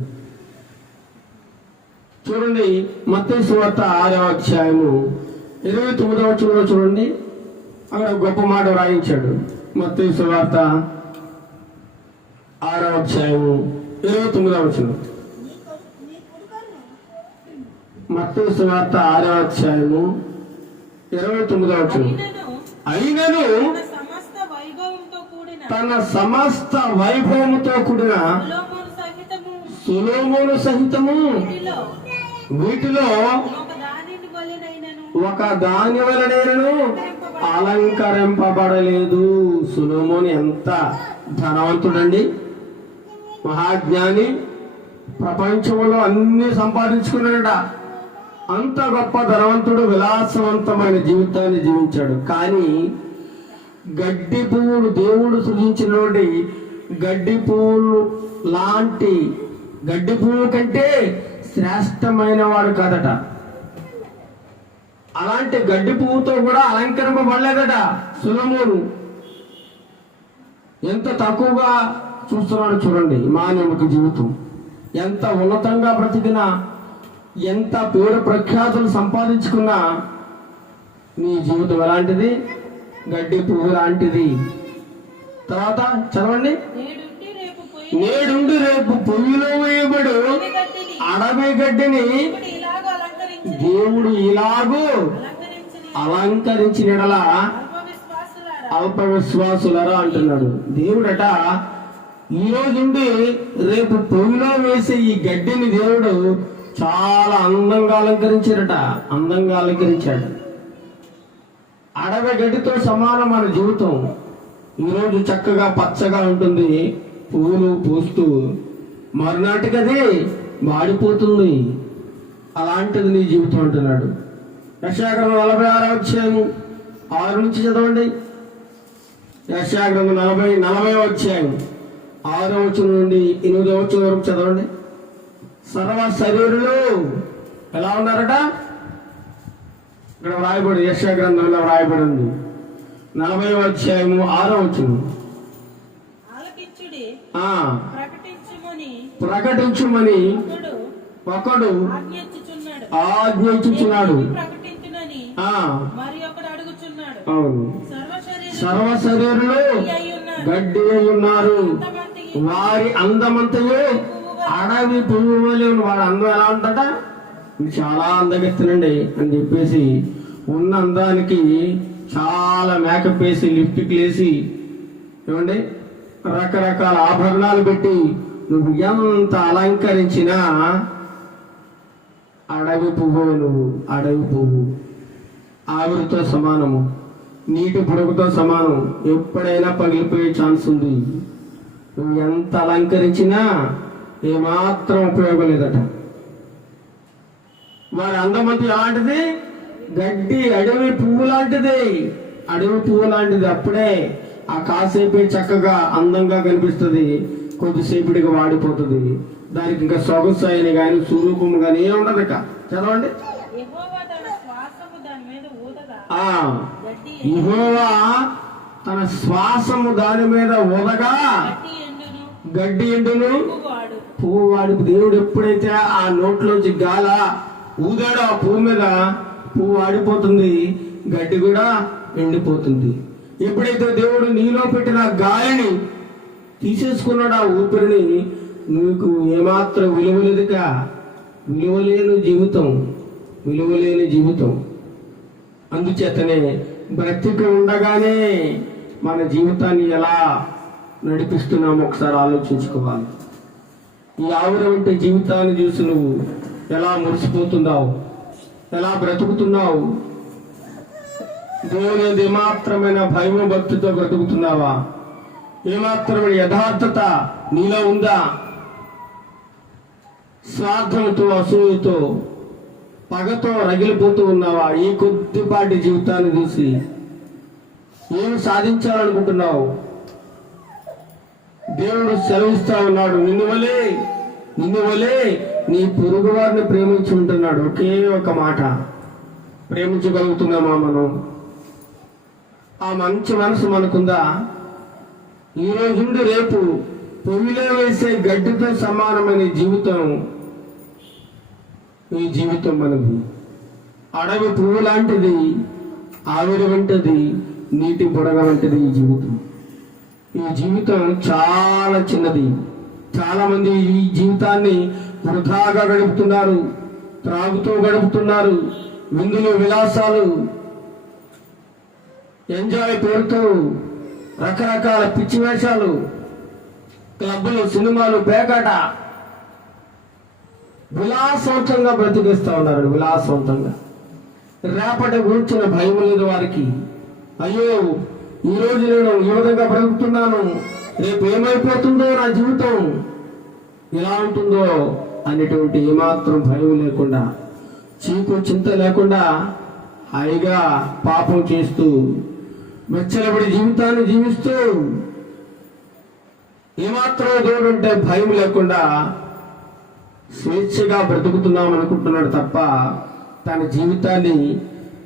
చూడండి, మత్తయి సువార్త 6వ అధ్యాయము 29వ వచనంలో చూడండి. అక్కడ గొప్ప మాట రాయించాడు. మత్తయి సువార్త 6వ అధ్యాయము 29వ వచనం. మత్తయి సువార్త 6వ అధ్యాయము 29వ వచనం. అయినను తన సమస్త వైభవముతో కూడిన సొలొమోను సహితము వీటిలో ఒక దాని వలనైనను అలంకరింపబడలేదు. సొలొమోను ఎంత ధనవంతుడండి, మహాజ్ఞాని. ప్రపంచంలో అన్ని సంపాదించుకున్నాడట. అంత గొప్ప ధనవంతుడు, విలాసవంతమైన జీవితాన్ని జీవించాడు. కానీ గడ్డి పువ్వులు, దేవుడు సృజించినోడి గడ్డి పువ్వులు లాంటి, గడ్డి పువ్వు కంటే శ్రేష్టమైన వాడు కాదట. అలాంటి గడ్డి పువ్వుతో కూడా అలంకరింపబడలేదట సొలొమోను. ఎంత తక్కువగా చూస్తున్నాడు చూడండి మానవునికి జీవితం. ఎంత ఉన్నతంగా బ్రతికినా, ఎంత పేరు ప్రఖ్యాతులు సంపాదించుకున్నా నీ జీవితం ఎలాంటిది? గడ్డి పువ్వు లాంటిది. తర్వాత చదవండి. నేడుండి రేపు పొయ్యిలో వేయబడు అడవి గడ్డిని దేవుడు ఇలాగూ అలంకరించినలా అల్ప విశ్వాసులరా అంటున్నాడు దేవుడట. ఈ రోజుండి రేపు పొయ్యిలో వేసే ఈ గడ్డిని దేవుడు చాలా అందంగా అలంకరించాడు. అడవి గడ్డితో సమానం మన జీవితం. ఈరోజు చక్కగా పచ్చగా ఉంటుంది, పువ్వులు పూస్తూ మరునాటికి అది మాడిపోతుంది. అలాంటిది నీ జీవితం అంటున్నాడు. యెషయాగ్రంథం 46 అధ్యాయం 6 నుంచి చదవండి. యెషయాగ్రంథం 40 అధ్యాయం 6 వచనం నుండి 8 వచనం వరకు చదవండి. సర్వ శరీరులు ఎలా ఉన్నారట? ఇక్కడ వ్రాయబడి యెషయాగ్రంథంలో వ్రాయబడి ఉంది. 40 అధ్యాయము 6 వచనం. ఆలకించుడి, ఆ ప్రకటించుమని ప్రకటించుమని ఒకడు ఆజ్ఞించుచున్నాడు. ప్రకటించునని ఆ మరి ఒకడు అడుగుచున్నాడు. అవును. సర్వ శరీరులు గడ్డి అయి ఉన్నారు. వారి అందమంతయు అడవి పువ్వు వలె ఉంది. వాడి అందం ఎలా ఉంటట? చాలా అందగెత్తనండి అని చెప్పేసి ఉన్న అందానికి చాలా మేకప్ వేసి లిప్టిక్ వేసి ఏమండి రకరకాల ఆభరణాలు పెట్టి నువ్వు ఎంత అలంకరించినా అడవి పువ్వు, నువ్వు అడవి పువ్వు, ఆవిరితో సమానము, నీటి బుడగతో సమానం. ఎప్పుడైనా పగిలిపోయే ఛాన్స్ ఉంది. నువ్వు ఎంత అలంకరించినా ఏమాత్రం ఉపయోగం లేదట. వారి అందమంతా ఎలాంటిది? గడ్డి, అడవి పువ్వు లాంటిది. అడవి పువ్వు లాంటిది. అప్పుడే ఆ కాసేపే చక్కగా అందంగా కనిపిస్తుంది, కొద్దిసేపటిగా వాడిపోతుంది. దానికి ఇంకా సొగసు అయిన కానీ స్వరూపము కానీ ఏమి ఉండదు. ఇక చదవండి. యెహోవా తన శ్వాసము దాని మీద ఊదగా గడ్డి ఎండును పువ్వు వాడి. దేవుడు ఎప్పుడైతే ఆ నోట్లోంచి గాల ఊదాడో ఆ పువ్వు మీద పువ్వు వాడిపోతుంది, గడ్డి కూడా ఎండిపోతుంది. ఎప్పుడైతే దేవుడు నీలో పెట్టిన గాలిని తీసేసుకున్నాడు, ఆ ఊపిరిని, నీకు ఏమాత్రం విలువలేదుగా. విలువలేని జీవితం. అందుచేతనే బ్రతికి ఉండగానే మన జీవితాన్ని ఎలా నడిపిస్తున్నామో ఒకసారి ఆలోచించుకోవాలి. ఈ ఆవిరి వంటి జీవితాన్ని చూసి నువ్వు ఎలా మురిసిపోతున్నావు, ఎలా బ్రతుకుతున్నావు? దేవుని ఏమాత్రమైన భయము భక్తితో బ్రతుకుతున్నావా? ఏమాత్రమైన యథార్థత నీలో ఉందా? స్వార్థంతో, అసూయతో, పగతో రగిలిపోతూ ఉన్నావా? ఈ కొద్దిపాటి జీవితాన్ని చూసి ఏమి సాధించాలనుకుంటున్నావు? దేవుడు సెలవిస్తా ఉన్నాడు, నిన్ను వలే నీ పొరుగు వారిని ప్రేమించి ఉంటున్నాడు. ఒకే ఒక మాట. ప్రేమించగలుగుతున్నామా మనం? ఆ మంచి మనసు మనకుందా? ఈ రోజు నుండి రేపు పొయ్యిలో వేసే గడ్డితో సమానమైన ఈ జీవితం మనది. అడవి పువ్వు లాంటిది, ఆవిరి వంటిది, నీటి బుడగ వంటిది ఈ జీవితం చాలా చిన్నది. చాలా మంది ఈ జీవితాన్ని వృధాగా గడుపుతున్నారు, త్రాగుతూ గడుపుతున్నారు, విందులు విలాసాలు, ఎంజాయ్ పేరుతో రకరకాల పిచ్చి వేషాలు, క్లబ్బులు, సినిమాలు, పేకాట, విలాసవంతంగా బ్రతికిస్తా ఉన్నారు. విలాసవంతంగా రేపటి కూర్చున్న భయం లేదు వారికి. అయ్యో, ఈరోజు నేను ఈ విధంగా బ్రతుకుతున్నాను, రేపు ఏమైపోతుందో నా జీవితం, ఎలా ఉంటుందో అనేటువంటి ఏమాత్రం భయం లేకుండా, చీకు చింత లేకుండా హాయిగా పాపం చేస్తూ వెచ్చలబడి జీవితాన్ని జీవిస్తూ ఏమాత్రం దేవుడు అంటే భయం లేకుండా స్వేచ్ఛగా బ్రతుకుతున్నాం అనుకుంటున్నాడు తప్ప తన జీవితాన్ని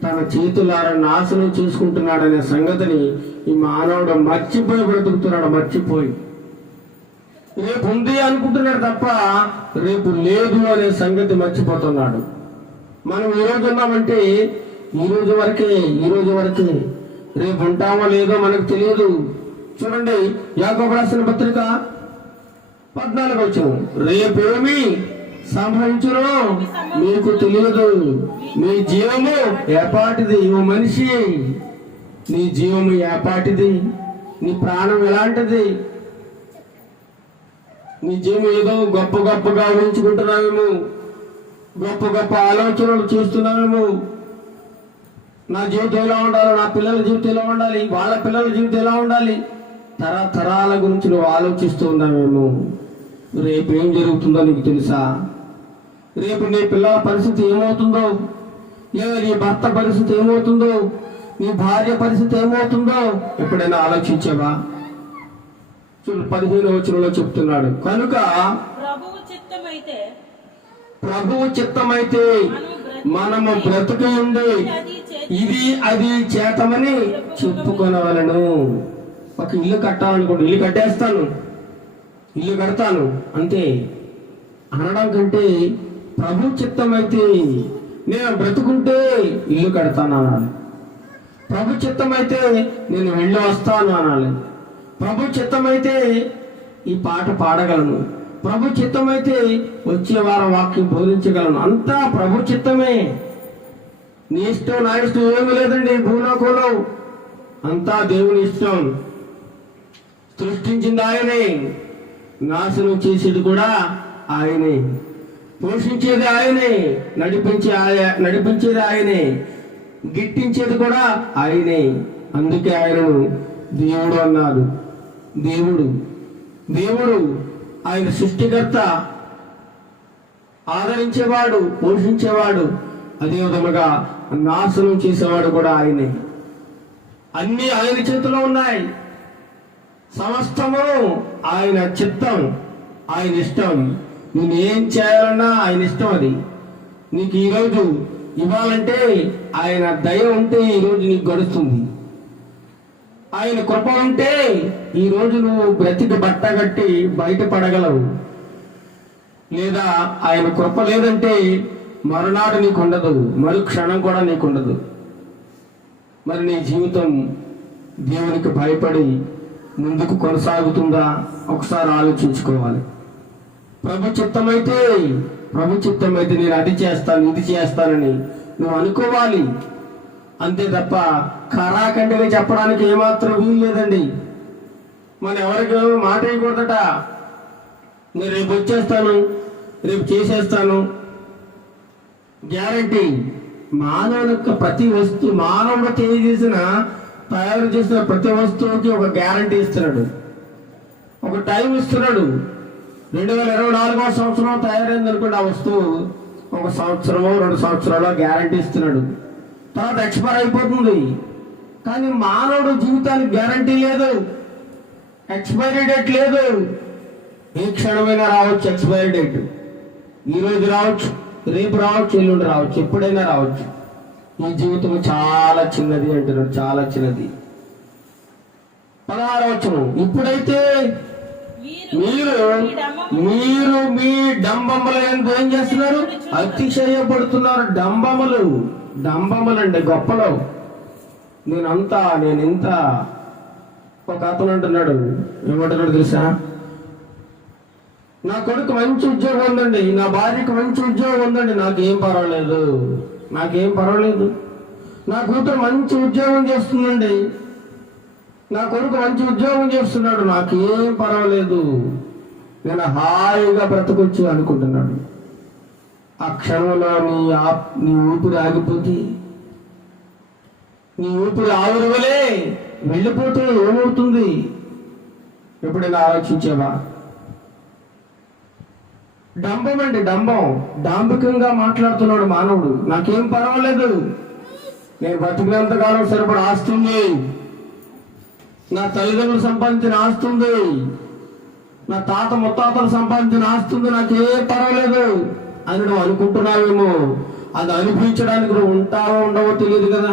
తన చేతులారా నాశనం చేసుకుంటున్నాడనే సంగతిని ఈ మానవుడు మర్చిపోయి బ్రతుకుతున్నాడు. మర్చిపోయి రేపు ఉంది అనుకుంటున్నాడు తప్ప రేపు లేదు అనే సంగతి మర్చిపోతున్నాడు. మనం ఈరోజు ఉన్నామంటే ఈ రోజు వరకే, రేపు ఉంటామో లేదో మనకు తెలియదు. చూడండి, యాకోబు రాసిన పత్రిక 14 వచనం, రేపేమి సంభవించునో మీకు తెలియదు, మీ జీవము ఏపాటిది. ఓ మనిషి, నీ జీవము ఏపాటిది? నీ ప్రాణం ఎలాంటిది? నీ జీవం ఏదో గొప్పగా ఊహించుకుంటున్నావేమో, గొప్ప ఆలోచనలు చేస్తున్నావేమో. నా జీవితం ఎలా ఉండాలి, నా పిల్లల జీవితం ఎలా ఉండాలి, వాళ్ళ పిల్లల జీవితం ఎలా ఉండాలి, తరతరాల గురించి నువ్వు ఆలోచిస్తూ ఉన్నావేమో. రేపు ఏం జరుగుతుందో నీకు తెలుసా? రేపు నీ పిల్లల పరిస్థితి ఏమవుతుందో, లేదా నీ భర్త పరిస్థితి ఏమవుతుందో, నీ భార్య పరిస్థితి ఏమవుతుందో ఎప్పుడైనా ఆలోచించావా? చూడు 15వ వచనంలో చెప్తున్నాడు, కనుక ప్రభువు చిత్తమైతే మనము బ్రతుకు ఉండి ఇది అది చేతమని చెప్పుకొనవలను. ఒక ఇల్లు కట్టాలనుకోండి, ఇల్లు కట్టేస్తాను, ఇల్లు కడతాను అంతే అనడం కంటే ప్రభు చిత్తమైతే నేను బ్రతుకుంటే ఇల్లు కడతాను అనాలి. ప్రభు చిత్తమైతే నేను వెళ్ళి వస్తాను అనాలి. ప్రభు చిత్తమైతే ఈ పాట పాడగలను, ప్రభు చిత్తమైతే వచ్చే వారం వాక్యం బోధించగలను. అంతా ప్రభు చిత్తమే. నీ ఇష్టం నా ఇష్టం ఏమీ లేదండి భూలోకంలో, అంతా దేవుని ఇష్టం. సృష్టించింది ఆయనే, నాశనం చేసేది కూడా ఆయనే, పోషించేది ఆయనే, నడిపించేది ఆయనే, గిట్టించేది కూడా ఆయనే. అందుకే ఆయనను దేవుడు అన్నారు. దేవుడు ఆయన సృష్టికర్త, ఆదరించేవాడు, పోషించేవాడు, అదే విధముగా నాశనం చేసేవాడు కూడా ఆయనే. అన్ని ఆయన చేతిలో ఉన్నాయి. సమస్తము ఆయన చిత్తం, ఆయన ఇష్టం. నేను ఏం చేయాలన్నా ఆయన ఇష్టం. అది నీకు ఈరోజు ఇవ్వాలంటే ఆయన దయ ఉంటే ఈరోజు నీకు గడుస్తుంది. ఆయన కృప ఉంటే ఈరోజు నువ్వు బ్రతికి బట్ట కట్టి బయటపడగలవు. లేదా ఆయన కృప లేదంటే మరునాడు నీకు ఉండదు, మరు క్షణం కూడా నీకు ఉండదు. మరి నీ జీవితం దేవునికి భయపడి ముందుకు కొనసాగుతుందా? ఒకసారి ఆలోచించుకోవాలి. ప్రభు చిత్తమైతే నేను అది చేస్తాను, ఇది చేస్తానని నువ్వు అనుకోవాలి. అంతే తప్ప ఖరాఖండిగా చెప్పడానికి ఏమాత్రం వీలు లేదండి. మన ఎవరికి మాట వేయకూడదట. నేను రేపు వచ్చేస్తాను, రేపు చేసేస్తాను గ్యారంటీ. మానవుని యొక్క ప్రతి వస్తువు, మానవుడు తయారు చేసిన ప్రతి వస్తువుకి ఒక గ్యారంటీ ఇస్తున్నాడు, ఒక టైం ఇస్తున్నాడు. 2024వ సంవత్సరం తయారైంది అనుకోండి, ఆ వస్తువు 1 సంవత్సరమో 2 సంవత్సరాలు గ్యారంటీ ఇస్తున్నాడు. తర్వాత ఎక్స్పైర్ అయిపోతుంది. కానీ మానవుడు జీవితానికి గ్యారంటీ లేదు, ఎక్స్పైరీ డేట్ లేదు. ఏ క్షణమైనా రావచ్చు ఎక్స్పైరీ డేట్. ఈరోజు రావచ్చు, రేపు రావచ్చు, ఎల్లుండి రావచ్చు, ఎప్పుడైనా రావచ్చు. ఈ జీవితం చాలా చిన్నది అంటున్నాడు, చాలా చిన్నది. 16వ వచనం, ఇప్పుడైతే మీరు మీ డంబముల యందు ఏం చేస్తున్నారు? అతిశయపడుతున్నారు. డంబములండి, గొప్పలు. నేనింత. ఒక అతను అంటున్నాడు, ఏమంటున్నాడు తెలుసా? నా కొడుకు మంచి ఉద్యోగం ఉందండి, నా భార్యకు మంచి ఉద్యోగం ఉందండి, నాకేం పర్వాలేదు. నా కూతురు మంచి ఉద్యోగం చేస్తుందండి, నా కొడుకు మంచి ఉద్యోగం చేస్తున్నాడు, నాకేం పర్వాలేదు, నేను హాయిగా బ్రతకొచ్చు అనుకుంటున్నాడు. ఆ క్షణంలో నీ ఊపిరి ఆగిపోతే, నీ ఊపిరి ఆవిరివలే వెళ్ళిపోతే ఏమవుతుంది? ఎప్పుడైనా ఆలోచించావా? డాంబికంగా మాట్లాడుతున్నాడు మానవుడు. నాకేం పర్వాలేదు, నేను బతికినంతకాలం సరిపడా ఆస్తుంది, నా తల్లిదండ్రులు సంపాదించిన ఆస్తుంది, నా తాత ముత్తాతలు సంపాదించిన ఆస్తుంది, నాకేం పర్వాలేదు అని నువ్వు అనుకుంటున్నావేమో. అది అనిపించడానికి నువ్వు ఉంటావో ఉండవో తెలియదు కదా,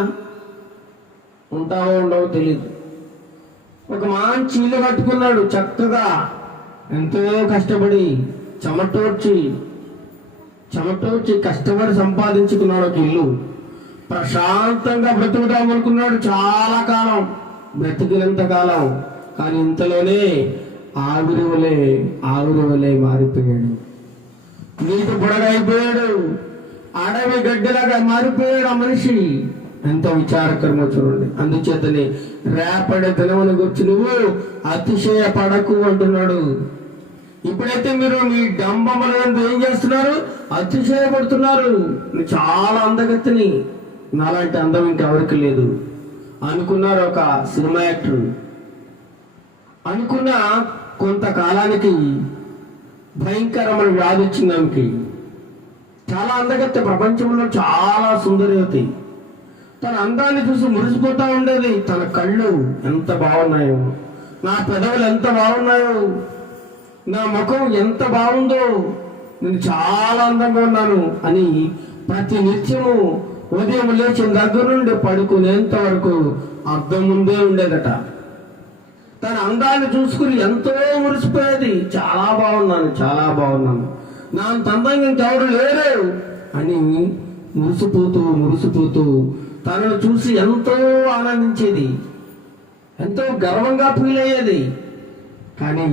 ఒక మంచి ఇల్లు కట్టుకున్నాడు చక్కగా, ఎంతో కష్టపడి చెమటోడ్చి కష్టపడి సంపాదించుకున్నాడు ఒక ఇల్లు. ప్రశాంతంగా బ్రతుకుదామనుకున్నాడు చాలా కాలం, బ్రతికినంత కాలం. కానీ ఇంతలోనే ఆవిరివలే మారిపోయాడు, నీటి బుడగైపోయాడు, అడవి గడ్డిలాగా మారిపోయాడు ఆ మనిషి. ఎంత విచారకరమో చూడండి. అందుచేతనే రేపటి దినమును గురించి నువ్వు అతిశయపడకు అంటున్నాడు. ఇప్పుడైతే మీరు మీ డంబములందు ఏం చేస్తున్నారు? అతిశయపడుతున్నారు. చాలా అందగతిని, నాలాంటి అందం ఇంకెవరికి లేదు అనుకున్నారు ఒక సినిమా యాక్టర్. అనుకున్న కొంతకాలానికి భయంకరమైన వ్యాధి వచ్చింది ఆమెకి. చాలా అందగత్తె, ప్రపంచంలో చాలా సుందరవతి. తన అందాన్ని చూసి మురిసిపోతా ఉండేది. తన కళ్ళు ఎంత బాగున్నాయో, నా పెదవులు ఎంత బాగున్నాయో, నా ముఖం ఎంత బాగుందో, నేను చాలా అందంగా ఉన్నాను అని ప్రతి నిత్యము ఉదయం లేచిన దగ్గర నుండి పడుకునేంత వరకు అద్దం ముందే ఉండేదట. తన అందాన్ని చూసుకుని ఎంతో మురిసిపోయేది. చాలా బాగున్నాను, చాలా బాగున్నాను, నా అంత అందంగా ఇంకెవరు లేరు అని మురిసిపోతూ తనను చూసి ఎంతో ఆనందించేది, ఎంతో గర్వంగా ఫీల్ అయ్యేది. కానీ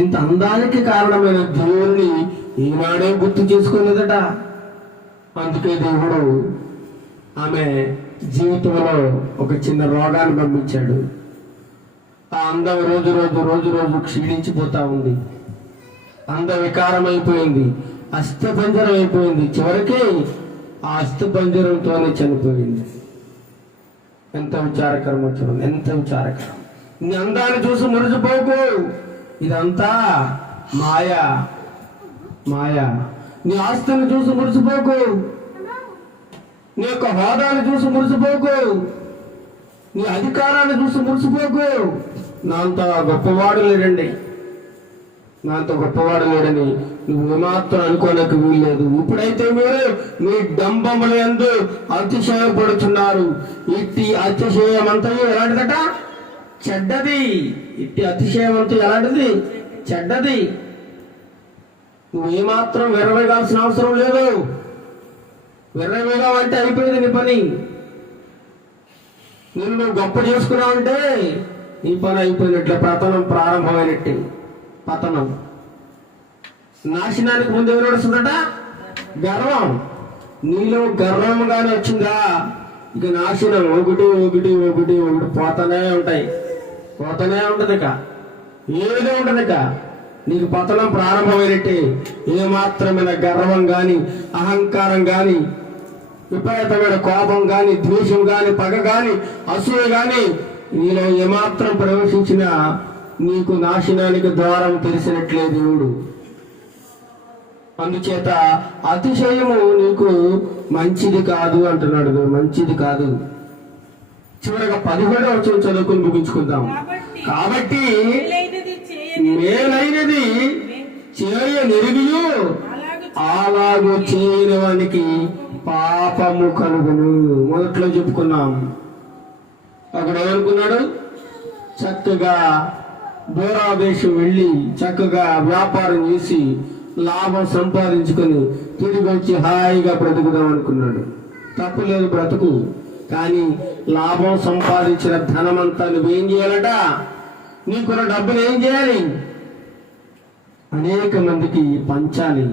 ఇంత అందానికి కారణమైన దేవుడిని ఈనాడే గుర్తు చేసుకోలేదట. అందుకే దేవుడు ఆమె జీవితంలో ఒక చిన్న రోగాన్ని పంపించాడు. ఆ అందం రోజు రోజు క్షీణించిపోతా ఉంది. అంద వికారం అయిపోయింది, అస్థిపంజరం అయిపోయింది. చివరికి ఆ అస్థిపంజరంతోనే చనిపోయింది. ఎంత విచారకరమో చూడండి, ఎంత విచారకరం. నీ అందాన్ని చూసి మురిసిపోకు, ఇదంతా మాయా. నీ ఆస్తిని చూసి మురిసిపోకు, నీ యొక్క హోదాన్ని చూసి మురిసిపోకు, నీ అధికారాన్ని చూసి మురిసిపోకు. నా అంత గొప్పవాడు లేడండి, నా అంత గొప్పవాడు లేడని నువ్వు ఏమాత్రం అనుకోలేక వీల్లేదు. ఇప్పుడైతే మీరు మీ డంబముల యందు అతిశయపడుతున్నారు. ఇట్టి అతిశయమంతయు ఎలాంటిదట? చెడ్డది. ఇట్టి అతిశయమంతా ఎలాంటిది? చెడ్డది. నువ్వు ఏమాత్రం విర్రవేగాల్సిన అవసరం లేదు. విర్రవేగా అంటే అయిపోయింది నీ పని. నువ్వు గొప్ప చేసుకున్నావంటే నీ పని అయిపోయినట్లే, పతనం ప్రారంభమైనట్టే. పతనం, నాశనానికి ముందు ఏమి నడుస్తుందట? గర్వం. నీలో గర్వంగానే వచ్చిందా, ఇక నాశనం ఒకటి పోతానే ఉంటది. ఇక ఏదో ఉంటది. ఇక నీకు పతనం ప్రారంభమైనట్టే. ఏమాత్రమైన గర్వం గాని, అహంకారం గాని, విపరీతమైన కోపం గాని, ద్వేషం గాని, పగ గాని, అసూయ గాని నీలో ఏమాత్రం ప్రవేశించినా నీకు నాశనానికి ద్వారం తెలిసినట్లే దేవుడు. అందుచేత అతిశయము నీకు మంచిది కాదు అంటున్నాడు. మంచిది కాదు. చివరిగా 17వ వచనం చదువుకుని ముగించుకుందాం. కాబట్టి మేలైనది చేయనెరిగియు అలాగూ చేయని వానికి పాపము కలుగును. మొదట్లో చెప్పుకున్నాం. అక్కడ ఏమనుకున్నాడు? చక్కగా దూరాదేశం వెళ్ళి చక్కగా వ్యాపారం చేసి లాభం సంపాదించుకొని తిరిగి వచ్చి హాయిగా బ్రతుకుదాం అనుకున్నాడు. తప్పులేదు, బ్రతుకు. కానీ లాభం సంపాదించిన ధనమంతా నువ్వేం చేయాలట? నీకున్న డబ్బులు ఏం చేయాలి? అనేక మందికి పంచాలి,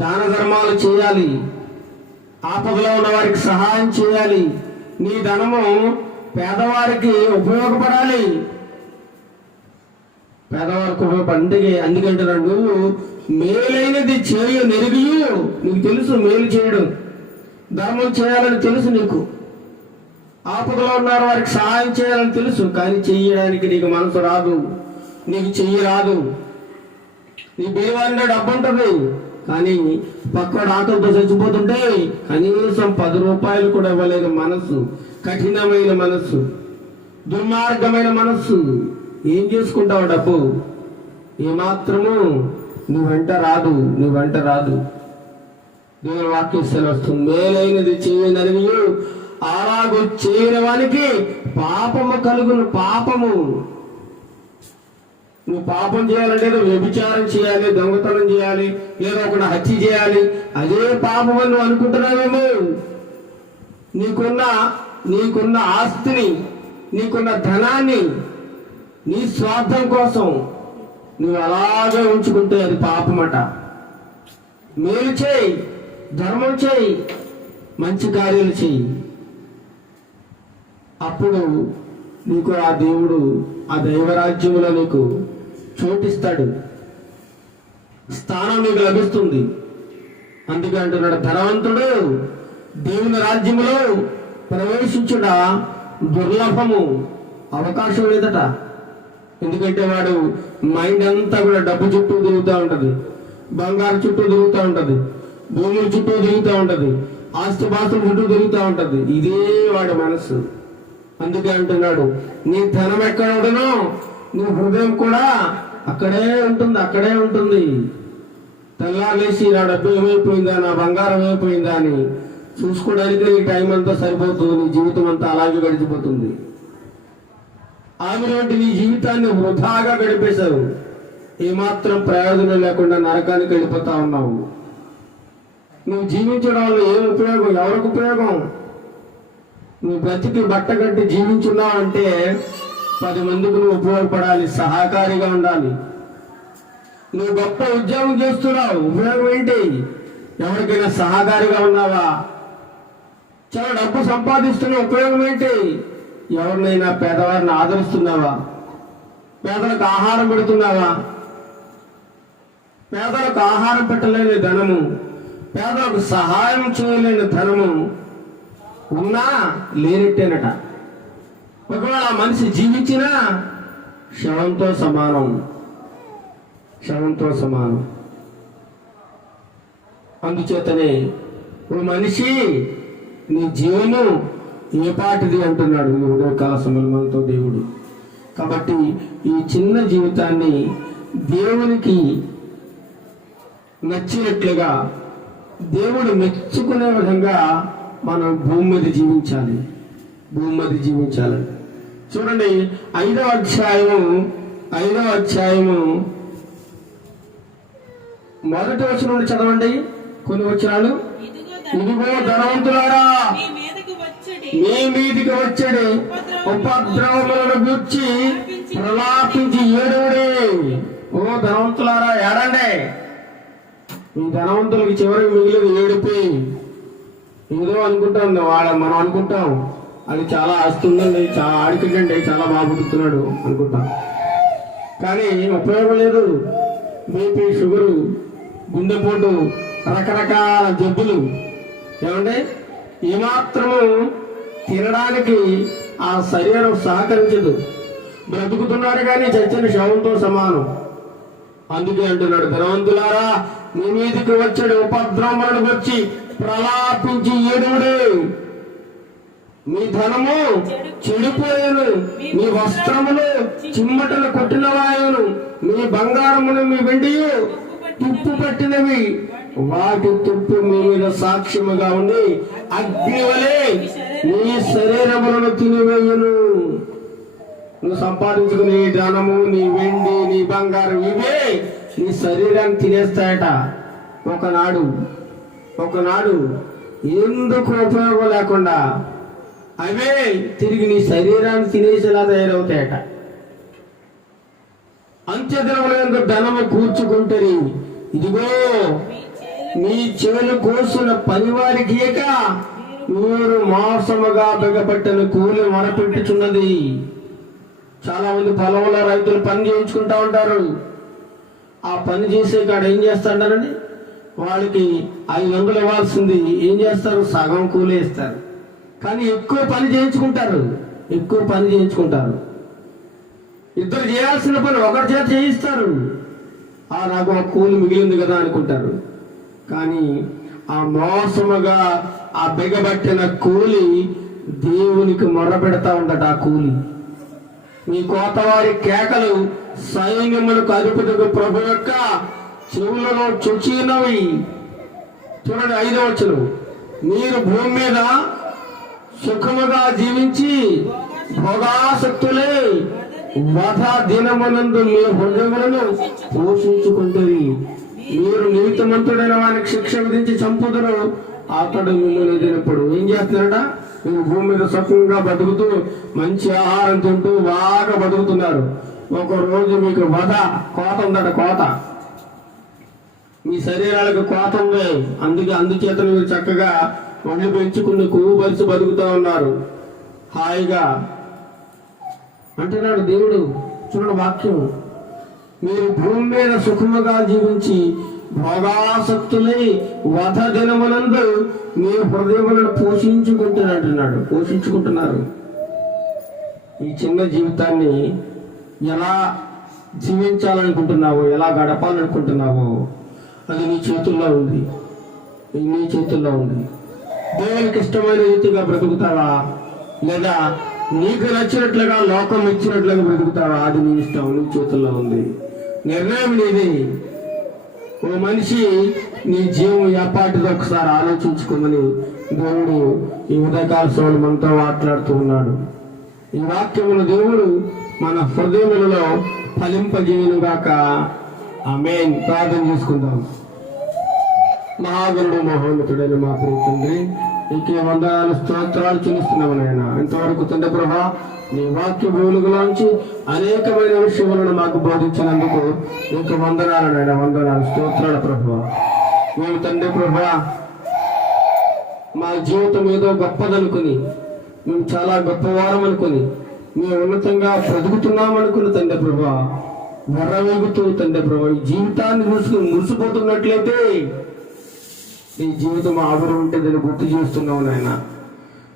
దాన ధర్మాలు చేయాలి, ఆపదలో ఉన్న వారికి సహాయం చేయాలి. నీ ధనము పేదవారికి ఉపయోగపడాలి. పేదవారికి ఉపయోగపడి అందుకంటున్నాడు, నువ్వు మేలైనది చేయనెరిగియు. నీకు తెలుసు మేలు చేయడం, ధర్మం చేయాలని తెలుసు నీకు. ఆపదలో ఉన్నారు వారికి సహాయం చేయాలని తెలుసు. కానీ చెయ్యడానికి నీకు మనసు రాదు, నీకు చెయ్యి రాదు. నీ బీరువాలో డబ్బు ఉంటుంది, కానీ పక్కవాడు ఆకలితో చచ్చిపోతుంటే కనీసం 10 రూపాయలు కూడా ఇవ్వలేదు మనస్సు. కఠినమైన మనస్సు, దుర్మార్గమైన మనస్సు. ఏం చేసుకుంటావు డబ్బు? ఏమాత్రము నీ వెంట రాదు. దేవుని వాక్యం సెలవుస్తుంది. మేలైనది చేయనరిగియు అలాగూ చేయని వానికి పాపము కలుగును. పాపము. నువ్వు పాపం చేయాలంటే నువ్వు వ్యభిచారం చేయాలి, దొంగతనం చేయాలి, లేదా ఒకటి హత్య చేయాలి. అదే పాపం అని నువ్వు అనుకుంటున్నావేమో. నీకున్న ఆస్తిని, నీకున్న ధనాన్ని నీ స్వార్థం కోసం నువ్వు అలాగే ఉంచుకుంటే అది పాపమట. మేలు చేయి, ధర్మం చేయి, మంచి కార్యాలు చేయి. అప్పుడు నీకు ఆ దేవుడు ఆ దైవరాజ్యంలో నీకు చోటిస్తాడు, స్థానం నీకు లభిస్తుంది. అందుకే అంటున్నాడు, ధనవంతుడు దేవుని రాజ్యంలో ప్రవేశించుట దుర్లభము. అవకాశం లేదట. ఎందుకంటే వాడు మైండ్ అంతా కూడా డబ్బు చుట్టూ తిరుగుతూ ఉంటది, బంగారు చుట్టూ తిరుగుతూ ఉంటది, భూముల చుట్టూ తిరుగుతూ ఉంటది, ఆస్తిపాస్తుల చుట్టూ తిరుగుతూ ఉంటది. ఇదే వాడి మనసు. అందుకే అంటున్నాడు, నీ ధనం ఎక్కడ ఉండను నీ హృదయం కూడా అక్కడే ఉంటుంది. తెల్లాలేసి నా డబ్బు ఏమైపోయిందా, నా బంగారం ఏమైపోయిందా అని చూసుకోవడానికి నీ టైం అంతా సరిపోతుంది, నీ జీవితం అంతా అలాగే గడిచిపోతుంది. ఆమె నీ జీవితాన్ని వృధాగా గడిపేశావు, ఏమాత్రం ప్రయోజనం లేకుండా నరకానికి వెళ్ళిపోతా ఉన్నావు. నువ్వు జీవించడం వల్ల ఏం ఉపయోగం, ఎవరికి ఉపయోగం? నువ్వు బ్రతికి బట్ట కట్టి జీవించున్నావు అంటే 10 మందికి నువ్వు ఉపయోగపడాలి, సహకారిగా ఉండాలి. నువ్వు గొప్ప ఉద్యోగం చేస్తున్నావు, ఉపయోగం ఏంటి? ఎవరికైనా సహకారిగా ఉన్నావా? చాలా డబ్బు సంపాదిస్తున్న ఉపయోగం ఏంటి? ఎవరినైనా పేదవారిని ఆదరిస్తున్నావా? పేదలకు ఆహారం పెడుతున్నావా? పేదలకు ఆహారం పెట్టలేని ధనము, పేదలకు సహాయం చేయలేని ధనము ఉన్నా లేనట్టేనట. ఒకవేళ ఆ మనిషి జీవించినా శవంతో సమానం. అందుచేతనే ఓ మనిషి నీ జీవము ఏ పాటిది అంటున్నాడు ఈ ఉదయకాల సమయంలో దేవుడు. కాబట్టి ఈ చిన్న జీవితాన్ని దేవునికి నచ్చినట్లుగా, దేవుడు మెచ్చుకునే విధంగా మనం భూమి మీద జీవించాలి. చూడండి 5వ అధ్యాయము 1వ వచనం నుండి చదవండి. కొన్ని వచనాలు. ఇదిగో ధనవంతులారా, మీ మీదికి వచ్చడి ఉపద్రవములను గూర్చి ప్రలాపించి ఏడుడే. ఓ ధనవంతులారా ఏడండి. ఈ ధనవంతులకి చివరికి మిగిలిన ఏడిపి. ఏదో అనుకుంటాం మనం అనుకుంటాం అది చాలా ఆస్తుందండి, చాలా ఆడికిండండి, చాలా బాగుతున్నాడు అనుకుంటాం. కానీ ఉపయోగం లేదు. బీపీ, షుగరు, గుండెపోటు, రకరకాల జబ్బులు. ఏమంటే ఏమాత్రము తినడానికి ఆ శరీరం సహకరించదు. బ్రతుకుతున్నాడు కానీ చచ్చిన శవంతో సమానం. అందుకే అంటున్నాడు, ధనవంతులారా మీ మీదికి వచ్చాడు ఉపద్రవములను వచ్చి ప్రలాపించి ఏడుడే. మీ ధనము చెడిపోయాను, మీ వస్త్రములు చిమ్మటలు కొట్టినవాయును, మీ బంగారమును మీ వెండియు తుప్పు పట్టినవి. వాటి తుప్పు మీ మీద సాక్ష్యముగా ఉండి అగ్ని వలె నీ శరీరములను తినివేయును. నువ్వు సంపాదించుకుని ధనము, నీ వెండి, నీ బంగారం ఇవే నీ శరీరాన్ని తినేస్తాయట. ఒకనాడు ఎందుకు ఉపయోగం లేకుండా అవే తిరిగి నీ శరీరాన్ని తినేసేలా తయారవుతాయట. అంత్యదినములందు ధనము కూర్చుకుంటరి. ఇదిగో మీ చెవులు కోసిన పనివారికి ఏక మీరు మోసముగా బిగపట్టిన కూలి మొరపెట్టుచున్నది. చాలా మంది పొలంలో రైతులు పని చేయించుకుంటా ఉంటారు. ఆ పని చేసే కాడ ఏం చేస్తాడారండి, వాళ్ళకి 500 ఇవ్వాల్సింది ఏం చేస్తారు, సగం కూలి ఇస్తారు. కానీ ఎక్కువ పని చేయించుకుంటారు. ఇద్దరు చేయాల్సిన పని ఒకరి చేత చేయిస్తారు. నాకు ఆ కూలి మిగిలింది కదా అనుకుంటారు. కానీ ఆ మోసముగా ఆ బిగబట్టిన కూలి దేవునికి మొర్ర పెడతా ఉండట. ఆ కూలి మీ కోతవారి కేకలు సైన్యములకు అధిపతికి ప్రభు యొక్క చెవులలో చొచ్చినవి. చూడండి 5వ వచనం. మీరు భూమి మీద సుఖముగా జీవించి భోగాసక్తులే వధ దినమునందు మీ హృదయములను పోషించుకుంటుంది. మీరు నీతిమంతుడైన వారికి శిక్ష విధించి చంపుదురు. అతడు మిమ్మల్ని ఎదిరినప్పుడు ఏం చేస్తున్నారట, మీరు భూమి మీద సుఖంగా బతుకుతూ మంచి ఆహారం తింటూ బాగా బతుకుతున్నారు. ఒక రోజు మీకు కోత ఉందట. కోత మీ శరీరాలకు కోత ఉంది. అందుచేత మీరు చక్కగా ఒళ్ళు పెంచుకుని కొవ్వు పరిచి బతుకుతూ ఉన్నారు హాయిగా అంటున్నాడు దేవుడు. చూడండి వాక్యం. మీరు భూమి మీద సుఖముగా జీవించి భోగాసక్తులై వధ దినమునందు మీ హృదయములను పోషించుకుంటున్నారు. ఈ చిన్న జీవితాన్ని ఎలా జీవించాలనుకుంటున్నావో, ఎలా గడపాలనుకుంటున్నావో అది నీ చేతుల్లో ఉంది. నీ చేతుల్లో ఉంది. దేవునికి ఇష్టమైన రీతిగా బ్రతుకుతావా, లేదా నీకు నచ్చినట్లుగా లోకం ఇచ్చినట్లుగా బ్రతుకుతావా? అది నీ ఇష్టం, నీ చేతుల్లో ఉంది. నిర్ణయం నీది. ఓ మనిషి, నీ జీవం ఎపాటిదో ఒకసారి ఆలోచించుకోమని దేవుడు ఈ ఉదయకాల సమయంలో మనతో మాట్లాడుతూ ఉన్నాడు. ఈ వాక్యమును దేవుడు మన హృదయములలో ఫలింపజేయునుగాక. ఆమేన్. ప్రార్థన చేసుకుందాం. మహాగణుడు మహోన్నతుడైన మా ప్రియ తండ్రి, నీకే వందనాలు స్తోత్రాలు చెల్లిస్తున్నాము నాయన. ఇంతవరకు తండ్రి ప్రభా, నీ వాక్య వెలుగులోంచి అనేకమైన విషయములను మాకు బోధించినందుకు నీకు వందనాలు నాయన. వందనాలు, స్తోత్రాలు ప్రభా. మేము తండ్రి ప్రభా, మా జీవితం ఏదో గొప్పదనుకుని, మేము చాలా గొప్పవారం అనుకుని, మేము ఉన్నతంగా బ్రతుకుతున్నాం అనుకుని తండ్రి ప్రభా, వెర్రవేగుతూ తండ్రి ప్రభా ఈ జీవితాన్ని చూసుకుని మురిసిపోతున్నట్లయితే నీ జీవితం ఆవిరి ఉంటుందని గుర్తు చేస్తున్నావు నాయన.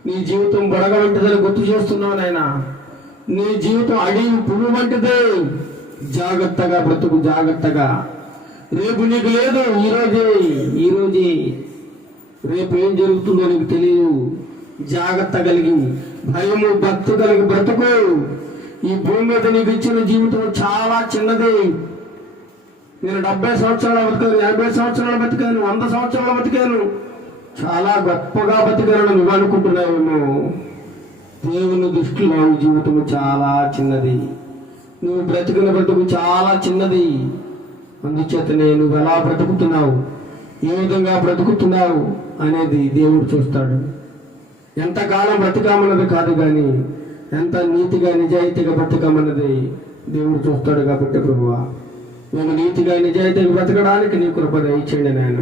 నీ జీవితం బొడగ వంటిదని గుర్తు చేస్తున్నావు నాయన. నీ జీవితం అడిగి పురుగు వంటిదే. జాగ్రత్తగా బ్రతుకు, జాగ్రత్తగా. రేపు నీకు లేదు, ఈరోజే. రేపు ఏం జరుగుతుందో నీకు తెలియదు. జాగ్రత్త కలిగి, భయము భక్తి కలిగి బ్రతుకు. ఈ భూమి మీద నీకు ఇచ్చిన జీవితం చాలా చిన్నది. నేను 70 సంవత్సరాలు బతికాను, 50 సంవత్సరాలు బతికాను, 100 సంవత్సరాలు బతికాను, చాలా గొప్పగా బతికాను నువ్వు అనుకుంటున్నావేమో. దేవుని దృష్టిలో ఈ జీవితం చాలా చిన్నది. నువ్వు బ్రతికిన బ్రతుకు చాలా చిన్నది. అందుచేతనే నువ్వు ఎలా బ్రతుకుతున్నావు, ఏ విధంగా బ్రతుకుతున్నావు అనేది దేవుడు చూస్తాడు. ఎంతకాలం బ్రతకామన్నది కాదు, కానీ ఎంత నీతిగా నిజాయితీగా బ్రతకామన్నది దేవుడు చూస్తాడు. కాబట్టి ప్రభువా, మేము నీతిగా నిజాయితీగా బ్రతకడానికి నీ కృప దయచేయండి నాయన.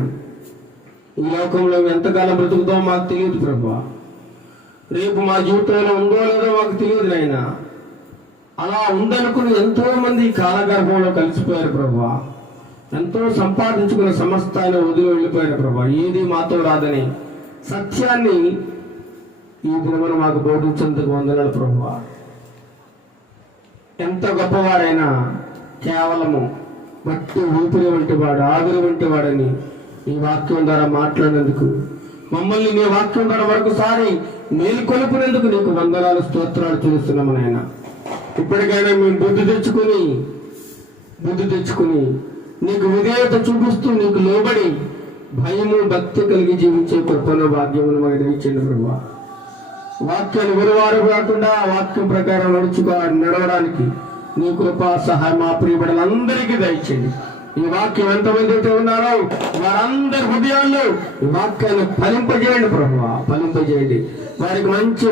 ఈ లోకంలో ఎంతకాలం బ్రతుకుతామో మాకు తెలియదు ప్రభువా. రేపు మా జీవితంలో ఉందో లేదో మాకు తెలియదు నాయన. అలా ఉందనుకుని ఎంతో మంది కాలగర్భంలో కలిసిపోయారు ప్రభువా. ఎంతో సంపాదించుకున్న సమస్తాన్ని వదిలి వెళ్ళిపోయారు ప్రభువా. ఏది మాతో రాదని సత్యాన్ని ఈ దినమున మాకు బోధించేందుకు వందనాలు ప్రభువా. ఎంత గొప్పవాడైనా కేవలము మట్టి ఊపిరి వంటి వాడు, ఆవిరి వంటి వాడని ఈ వాక్యం ద్వారా మాట్లాడినందుకు, మమ్మల్ని నీ వాక్యం ద్వారా మరొకసారి మేలుకొలుపునందుకు నీకు వందనాలు స్తోత్రాలు చూస్తున్నాము నాయన. ఇప్పటికైనా మేము బుద్ధి తెచ్చుకుని నీకు విధేయత చూపిస్తూ నీకు లోబడి భయము భక్తి కలిగి జీవించే కృపను భాగ్యమును మాకు దయచేయండి ప్రభువా. వాక్యాన్ని గురువారు కాకుండా వాక్యం ప్రకారం నడవడానికి నీ కృపా సహాయం మా ప్రియబిడ్డలందరికీ దయచేయండి. ఈ వాక్యం ఎంతమంది అయితే ఉన్నారో వారందరి హృదయాల్లో ఈ వాక్యాన్ని ఫలింపజేయండి ప్రభువా, ఫలింపజేయండి. వారికి మంచి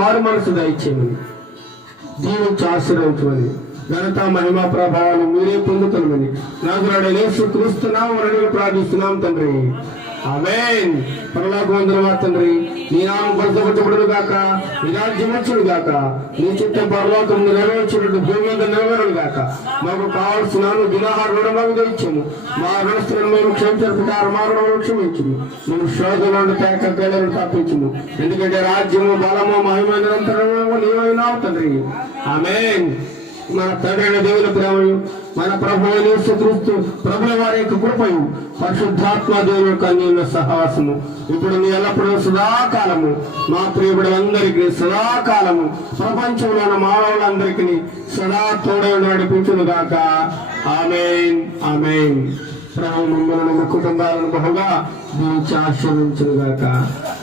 మారు మనసు దయచేయమని, దీవించి ఆశీర్వదించమని, ఘనత మహిమ ప్రభావాలు మీరే పొందుతామని నజరేయుడైన యేసు క్రీస్తు నామమున ప్రార్థిస్తున్నాం తండ్రి. ఆమేన్. పరలోకమందున తండ్రి, నీ నామం పరిశుద్ధపరచబడును గాక, నీ రాజ్యం వచ్చును గాక, నీ చిత్తం పరలోకమున నెరవేర్చినట్టు భూమి మీద నెరవేరును గాక. మాకు కావాల్సిన దినాహార మాకు దయచేము. మా రుణస్తులను మేము క్షమించిన ప్రకారం మా రుణములను క్షమించుము. మేము శోధనలను పేక కేడలను తప్పించుము. ఎందుకంటే రాజ్యము బలము మహిమ నిరంతరము నీవైనావు తండ్రి. ఆమేన్. మన తండ్రి దేవుని ప్రేమయు, మన ప్రభువైన యేసు క్రీస్తు ప్రభుల వారి యొక్క కృపయు, పరిశుద్ధాత్మ దేవుని యొక్క అన్యోన్య సహవాసము ఇప్పుడు నీ ఎల్లప్పుడూ సదాకాలము మా ప్రియబిడ్డలందరికీ సదాకాలము ప్రపంచంలో ఉన్న మానవులందరికీ సదా తోడై నడిపించును గాక. ఆమేన్, ఆమేన్. ప్రభు మిమ్మల్ని కుటుంబాలను బహుగా దీవించి ఆశీర్వదించును గాక.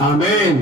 ఆమేన్.